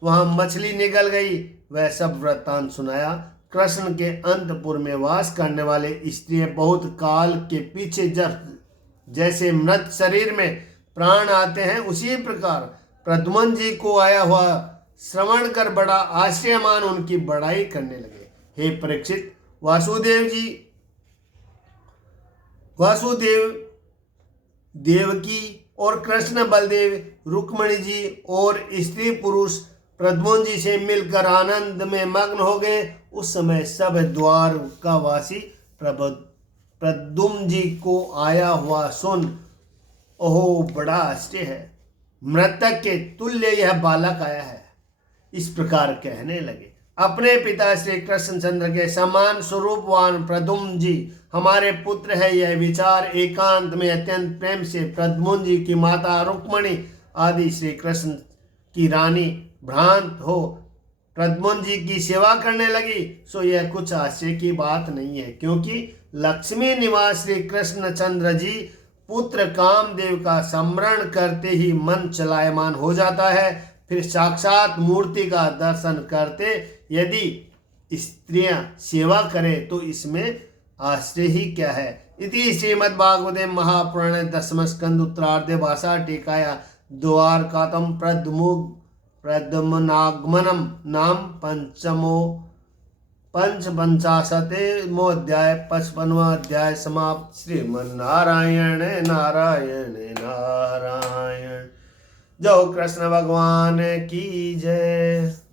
वहां मछली निकल गई, वह सब वृत्तांत सुनाया। कृष्ण के अंतपुर में वास करने वाले स्त्रियां बहुत काल के पीछे जैसे मृत शरीर में प्राण आते हैं, उसी प्रकार प्रद्युम्न जी को आया हुआ श्रवण कर बड़ा आश्चर्यमान उनकी बड़ाई करने लगे। हे परीक्षित, वासुदेव देवकी और कृष्ण बलदेव रुक्मणी जी और स्त्री पुरुष प्रद्युम्न जी से मिलकर आनंद में मग्न हो गए। उस समय सब द्वार का वासी प्रद्युम्न जी को आया हुआ सुन, ओहो बड़ा आश्चर्य है, मृतक के तुल्य यह बालक आया है, इस प्रकार कहने लगे। अपने पिता श्री कृष्णचंद्र के समान स्वरूपवान प्रद्युम्न जी हमारे पुत्र है, यह विचार एकांत में अत्यंत प्रेम से प्रद्युम्न जी की माता रुक्मणी आदि श्री कृष्ण की रानी भ्रांत हो प्रद्युम्न जी की सेवा करने लगी। सो यह कुछ आश्चर्य की बात नहीं है, क्योंकि लक्ष्मी निवास श्री कृष्णचंद्र जी पुत्र कामदेव का स्मरण करते ही मन चलायमान हो जाता है। फिर साक्षात मूर्ति का दर्शन करते यदि स्त्रियां सेवा करें तो इसमें आश्चर्य ही क्या है। इति श्रीमद्भागवते महापुराणे दशम स्कंद उत्तरार्धे भाषा टीकाया द्वारकातम प्रद्युम्नागमनम नाम पंचपंचाशतेमो अध्याय 55वां अध्याय समाप्त। श्रीमन्नारायण नारायण नारायण। जय कृष्ण भगवान की जय।